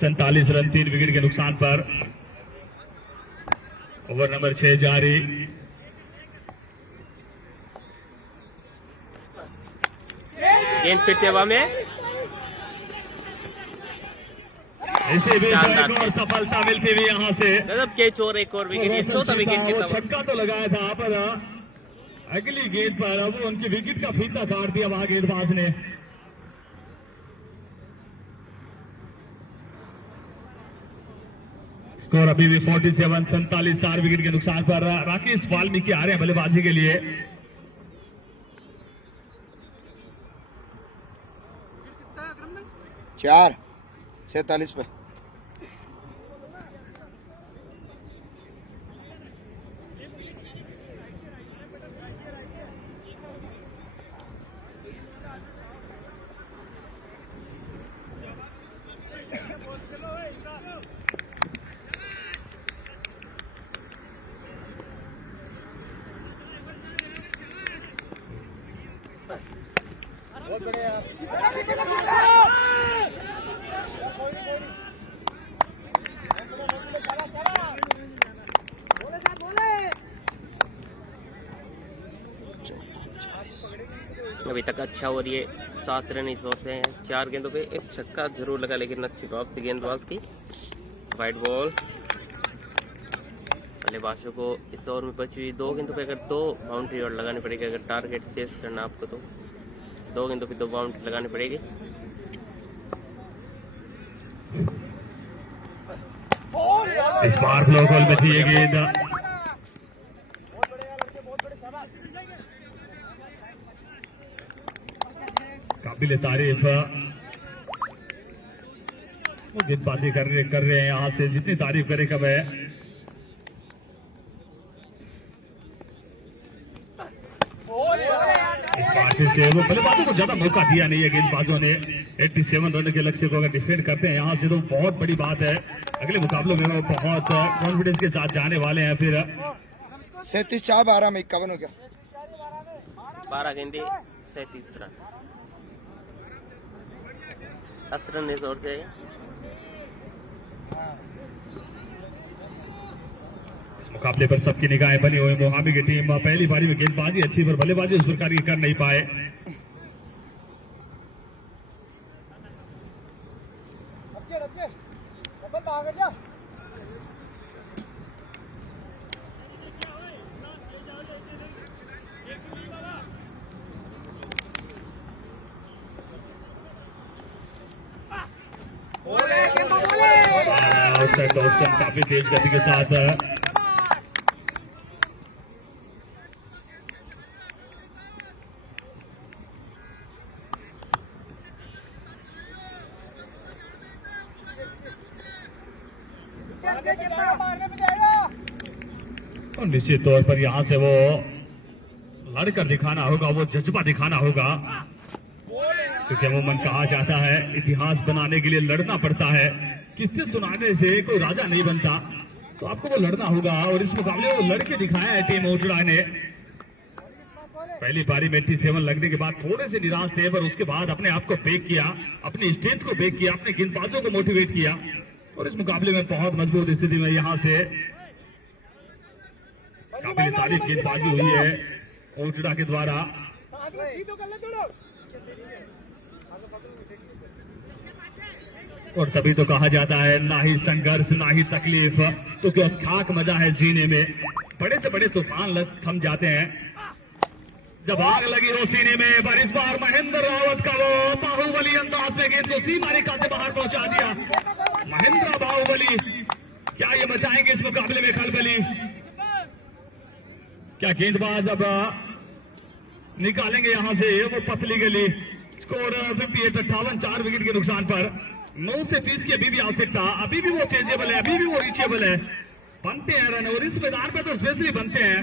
सैंतालीस रन 3 विकेट के नुकसान पर। ओवर नंबर 6 जारी। गेंद फिर से हवा में, इसे भी शानदार एक और सफलता मिलती हुई यहाँ से। गजब कैच और एक और विकेट, ये चौथा विकेट वो गिरता हुआ। छक्का तो लगाया था पर अगली गेंद पर अब उनकी विकेट का फीता काट दिया वहां गेंदबाज ने। स्कोर अभी भी 47, 47, 4 विकेट के नुकसान पर राकेश वाल्मीकि आ रहे हैं बल्लेबाजी के लिए। चार 46 पे। अभी तक अच्छा और ये 7 रन इस ओवर से हैं। 4 गेंदों पे एक छक्का जरूर लगा, लेकिन अच्छी वापसी गेंदबाज की। वाइड बॉल, बल्लेबाजों को इस ओवर में बची हुई 2 गेंदों पे अगर 2 बाउंड्री और लगानी पड़ेगी। अगर टारगेट चेस करना आपको तो 2 गेंदों पे 2 बाउंड्री लगानी पड़ेगी। इस बार ब्लॉक होल में थी ये गेंद। काबिल तारीफ वो गेंदबाजी कर रहे हैं यहाँ से, जितनी तारीफ करे कम है। इस पार्टी से वो बल्लेबाजों को ज्यादा मौका दिया नहीं है गेंदबाजों ने। 87 रन के लक्ष्य को अगर डिफेंड करते हैं यहाँ से तो बहुत बड़ी बात है। अगले मुकाबलों में वो बहुत कॉन्फिडेंस के साथ जाने वाले हैं। फिर 37 4 12 में 51 हो गया। 12 गेंदे 37 रन, 10 रन इस ओवर से। इस मुकाबले पर सबकी निगाहें बनी हुई। मोहामी की टीम पहली पारी में गेंदबाजी अच्छी पर बल्लेबाजी उस प्रकार की कर नहीं पाए। काफी तेज गति के साथ तो निश्चित तौर पर यहाँ से वो लड़कर दिखाना होगा, वो जज्बा दिखाना होगा। क्योंकि अमूमन कहा जाता है इतिहास बनाने के लिए लड़ना पड़ता है। किससे सुनाने से कोई राजा नहीं बनता, तो आपको वो लड़ना होगा। और इस मुकाबले वो लड़के दिखाया है टीम ओटड़ा ने। पहली पारी में 87 लगने के बाद थोड़े से निराश थे, पर उसके बाद अपने आप को बेक किया, अपनी स्ट्रेंथ को बेक किया, अपने गेंदबाजों को मोटिवेट किया और इस मुकाबले में बहुत मजबूत स्थिति में यहाँ से काबिल तारीफ गेंदबाजी हुई है ओटड़ा के द्वारा। और तभी तो कहा जाता है ना ही संघर्ष ना ही तकलीफ तो क्या खाक मजा है जीने में। बड़े से बड़े तूफान थम जाते हैं जब आग लगी हो सीने में। पर इस बार महेंद्र रावत का वो बाहुबली अंदाज में गेंद को सीमा रेखा से बाहर पहुंचा दिया। महेंद्र बाहुबली, क्या ये मचाएंगे इस मुकाबले में खलबली? क्या गेंदबाज अब निकालेंगे यहां से वो पतली गली? स्कोर 58-58, 4 विकेट के नुकसान पर। 9 से 30 की अभी भी आवश्यकता, अभी भी वो चेजेबल है, अभी भी वो रीचेबल है। बनते हैं रन और इस मैदान पर तो स्पेशली बनते हैं।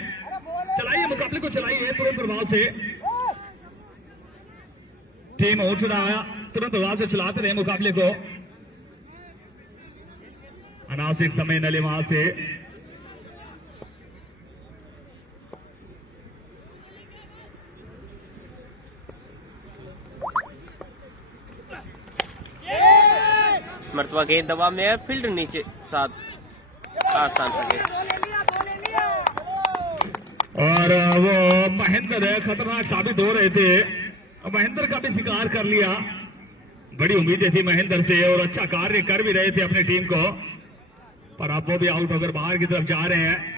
चलाइए मुकाबले को, चलाइए तुरंत प्रभाव से। टीम ओटड़ा तुरंत प्रभाव से चलाते रहे मुकाबले को, अनावश्यक समय न ले वहां से। मरतबा गेंद दबा में है, फील्ड नीचे, 7 आसान सा गेंद। और वो महेंद्र खतरनाक साबित हो रहे थे। महेंद्र का भी शिकार कर लिया। बड़ी उम्मीदें थी महेंद्र से और अच्छा कार्य कर भी रहे थे अपनी टीम को, पर अब वो भी आउट होकर बाहर की तरफ जा रहे हैं।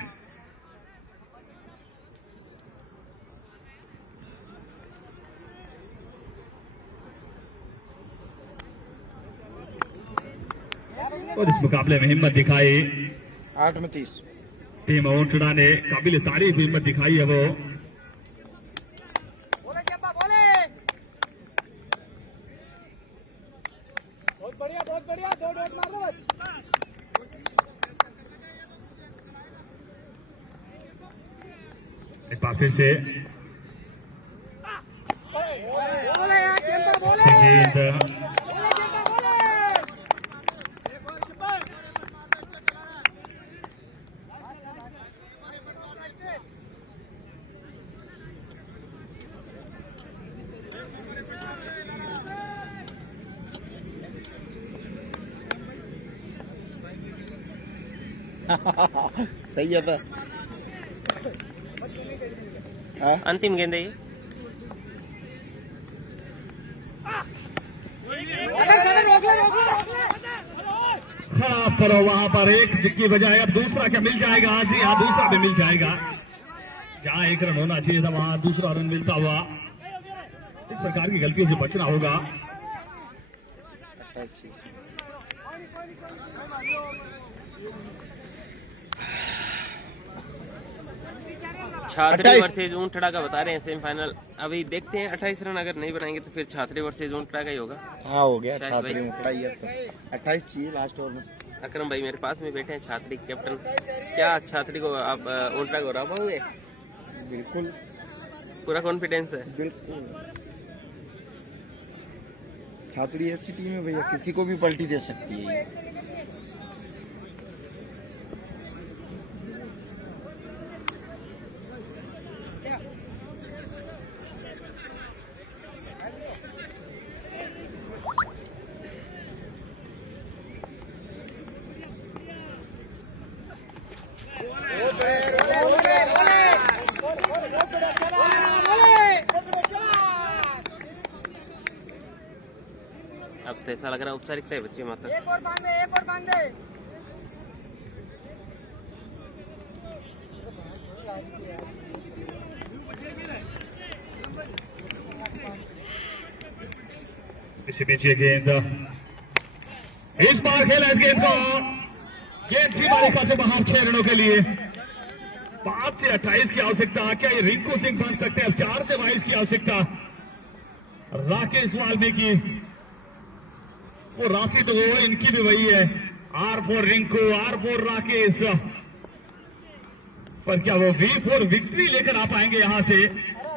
और इस मुकाबले में हिम्मत दिखाई 8 में 30। टीम ओंटड़ा ने काबिल तारीफ हिम्मत दिखाई है वो। बोले चंपा बोले, बहुत बढ़िया 2 डॉट मार लो बस। एक बार फिर से बोले यार चंपा बोले, गेंद बोले चंपा बोले। सही है था। हाँ? अंतिम गेंद है ये। खराब करो वहां पर एक जिक्की बजाय अब दूसरा क्या मिल जाएगा? जी हाँ, दूसरा भी मिल जाएगा। जहां 1 रन होना चाहिए था वहां दूसरा रन मिलता हुआ। इस प्रकार की गलतियों से बचना होगा। छात्री 28 वर्सेज ऊंटड़ा का बता रहे हैं सेमीफाइनल। अभी देखते हैं 28 रन अगर नहीं बनाएंगे तो फिर छात्री वर्सेज ऊंटड़ा का ही होगा। हाँ हो गया। शायद छात्री भाई। में 28 चाहिए लास्ट ओवर में। अकरम भाई मेरे पास में बैठे हैं, छात्री कैप्टन। क्या छात्री को आप ऊंटड़ा को हरा पाओगे? बिल्कुल पूरा कॉन्फिडेंस है। बिल्कुल। छात्री ऐसी टीम है भैया, किसी को भी पलटी दे सकती है ये। अब तो ऐसा लग रहा है औपचारिकता है बच्चे मात्र। एक और मांग दे, एक और मांग दे। इसी बीच ये गेंद इस बार खेला इस गेंद को। गेंद सीमा रेखा से बाहर 6 रनों के लिए। 5 से 28 की आवश्यकता। क्या ये रिंकू सिंह बन सकते हैं? अब 4 से 22 की आवश्यकता। राकेश वाल्मीकि वो राशि तो वो इनकी भी वही है। R for Rinku, R for Rakesh. पर क्या वो V फॉर विक्ट्री लेकर आ पाएंगे यहां से,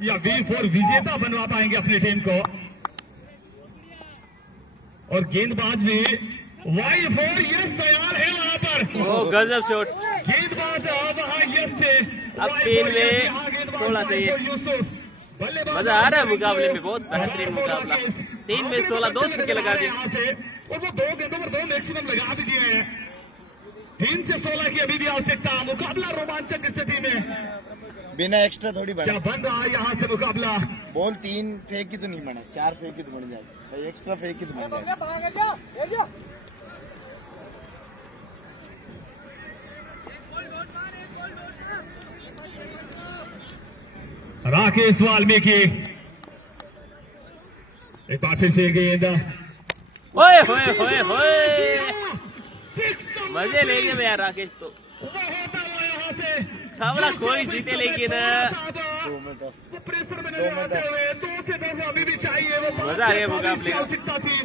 या V फॉर विजेता बनवा पाएंगे अपनी टीम को? और गेंदबाज भी Y फॉर यस तैयार है वहां पर। ओ गजब शॉट। गेंदबाज वहां यस थे। अब 3 में 16 चाहिए। यूसुफ मजा आ रहा है मुकाबले में, बहुत बेहतरीन मुकाबला। 3 में 16, 2 छक्के लगा दिए। यहाँ से और वो 2 गेंदों पर 2 मैक्सिमम लगा भी दिए हैं। 3 से 16 की अभी भी आवश्यकता। मुकाबला रोमांचक स्थिति में। बिना एक्स्ट्रा थोड़ी क्या बना। बन रहा है यहाँ से मुकाबला? बॉल 3 फेंक की तो नहीं बना, 4 फेंक की तो बन जाएगी भाई, एक्स्ट्रा फेंक की तो बन जाएगी। भाग जा, ले जा। राकेश वाल्मीकि एक बार फिर से गेंद। ओए होए होए होए, मजे लेंगे भैया राकेश तो। यहाँ से खबरा कोई जीते लेकिन 2 में 10। प्रेशर में नजर आते हुए 2 से 10 अभी भी चाहिए। वो मजा आ गया मुकाबले का। आवश्यकता थी।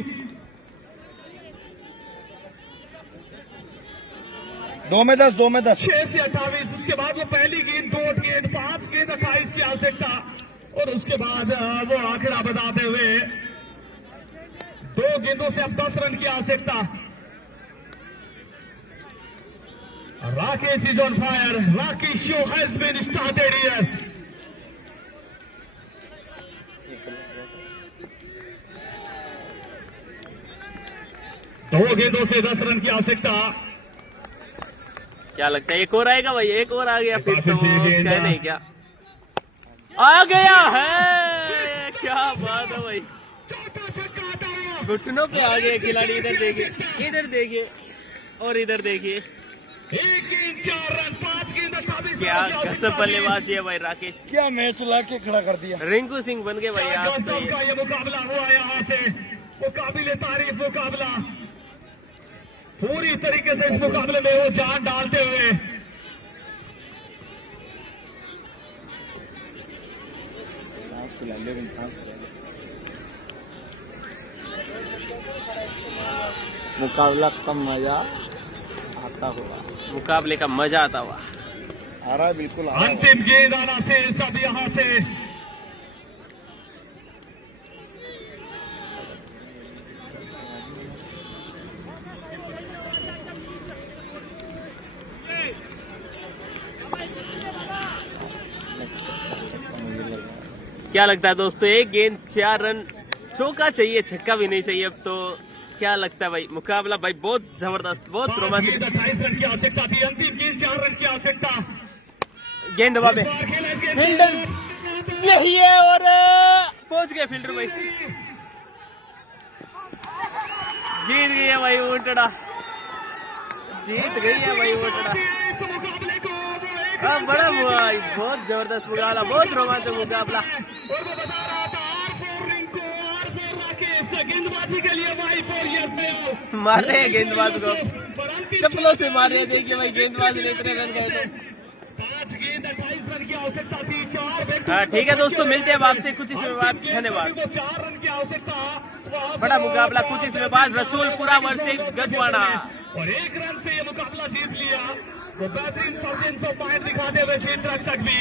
2 में 10, 2 में 10। 6 से 28। उसके बाद वो पहली गेंद 2 गेंद 5 गेंद 28 की आवश्यकता। और उसके बाद वो आंकड़ा बताते हुए 2 गेंदों से अब 10 रन की आवश्यकता। Rakesh is on fire. Rakesh show has been started here. 2 गेंदों से 10 रन की आवश्यकता। क्या लगता है एक और आएगा भाई? एक और आ गया फिर तो काफी सही गेंद। कहने ही क्या। आ गया है क्या बात है भाई, चौथा छक्का आता हुआ। घुटनों पे आ गए खिलाड़ी। इधर देखिए, इधर देखिए और इधर देखिए, 1 गेंद 4 रन, 5 गेंद 28 क्या रन की गजब आवश्यकता थी। बल्लेबाजी है भाई राकेश। क्या मैच ला के खड़ा कर दिया। रिंकू सिंह बन गए भाई आप तो गजब ये। का ये मुकाबला हुआ यहाँ से, वो काबिल तारीफ मुकाबला। पूरी तरीके से इस मुकाबले में वो जान डालते हुए सांस फुला ले, सांस फुला ले। मुकाबला कम मजा आता होगा, मुकाबले का मजा आता हुआ। आ रहा है बिल्कुल आ रहा है। अंतिम गेंद आना से सब यहाँ से क्या लगता है दोस्तों, 1 गेंद 4 रन, चौका चाहिए, छक्का भी नहीं चाहिए अब तो। क्या लगता है भाई, मुकाबला भाई बहुत जबरदस्त, बहुत रोमांचक। 28 रन की आवश्यकता थी, अंतिम गेंद 4 रन की आवश्यकता। गेंद दबा दे, इस बार खेला इस गेंद फील्डर यही है और पहुंच गए फील्डर भाई। जीत गई है भाई ऊंटड़ा, जीत गई है भाई ऊंटड़ा। इस मुकाबले को वो एक हाँ बड़ा भाई, बहुत जबरदस्त मुकाबला, बहुत रोमांचक मुकाबला। और वो बता रहा था R4 रिंकू, R4 राकेश, गेंदबाजी के लिए भाई 4 यस में मार रहे हैं गेंदबाज को, चप्पलों से मार रहे हैं। देखिए भाई गेंदबाज ने इतने रन गए तो। 5 गेंद 28 रन की आवश्यकता थी, 4 हाँ ठीक है दोस्तों, मिलते हैं आपसे कुछ इसमें बाद। धन्यवाद। 4 रन की आवश्यकता। बड़ा मुकाबला कुछ इसमें बाद, रसूलपुरा वर्सेज गगवाना। और 1 रन से ये मुकाबला जीत लिया। तो बेहतरीन 1000 पॉइंट दिखाते हुए चीन रक्षक भी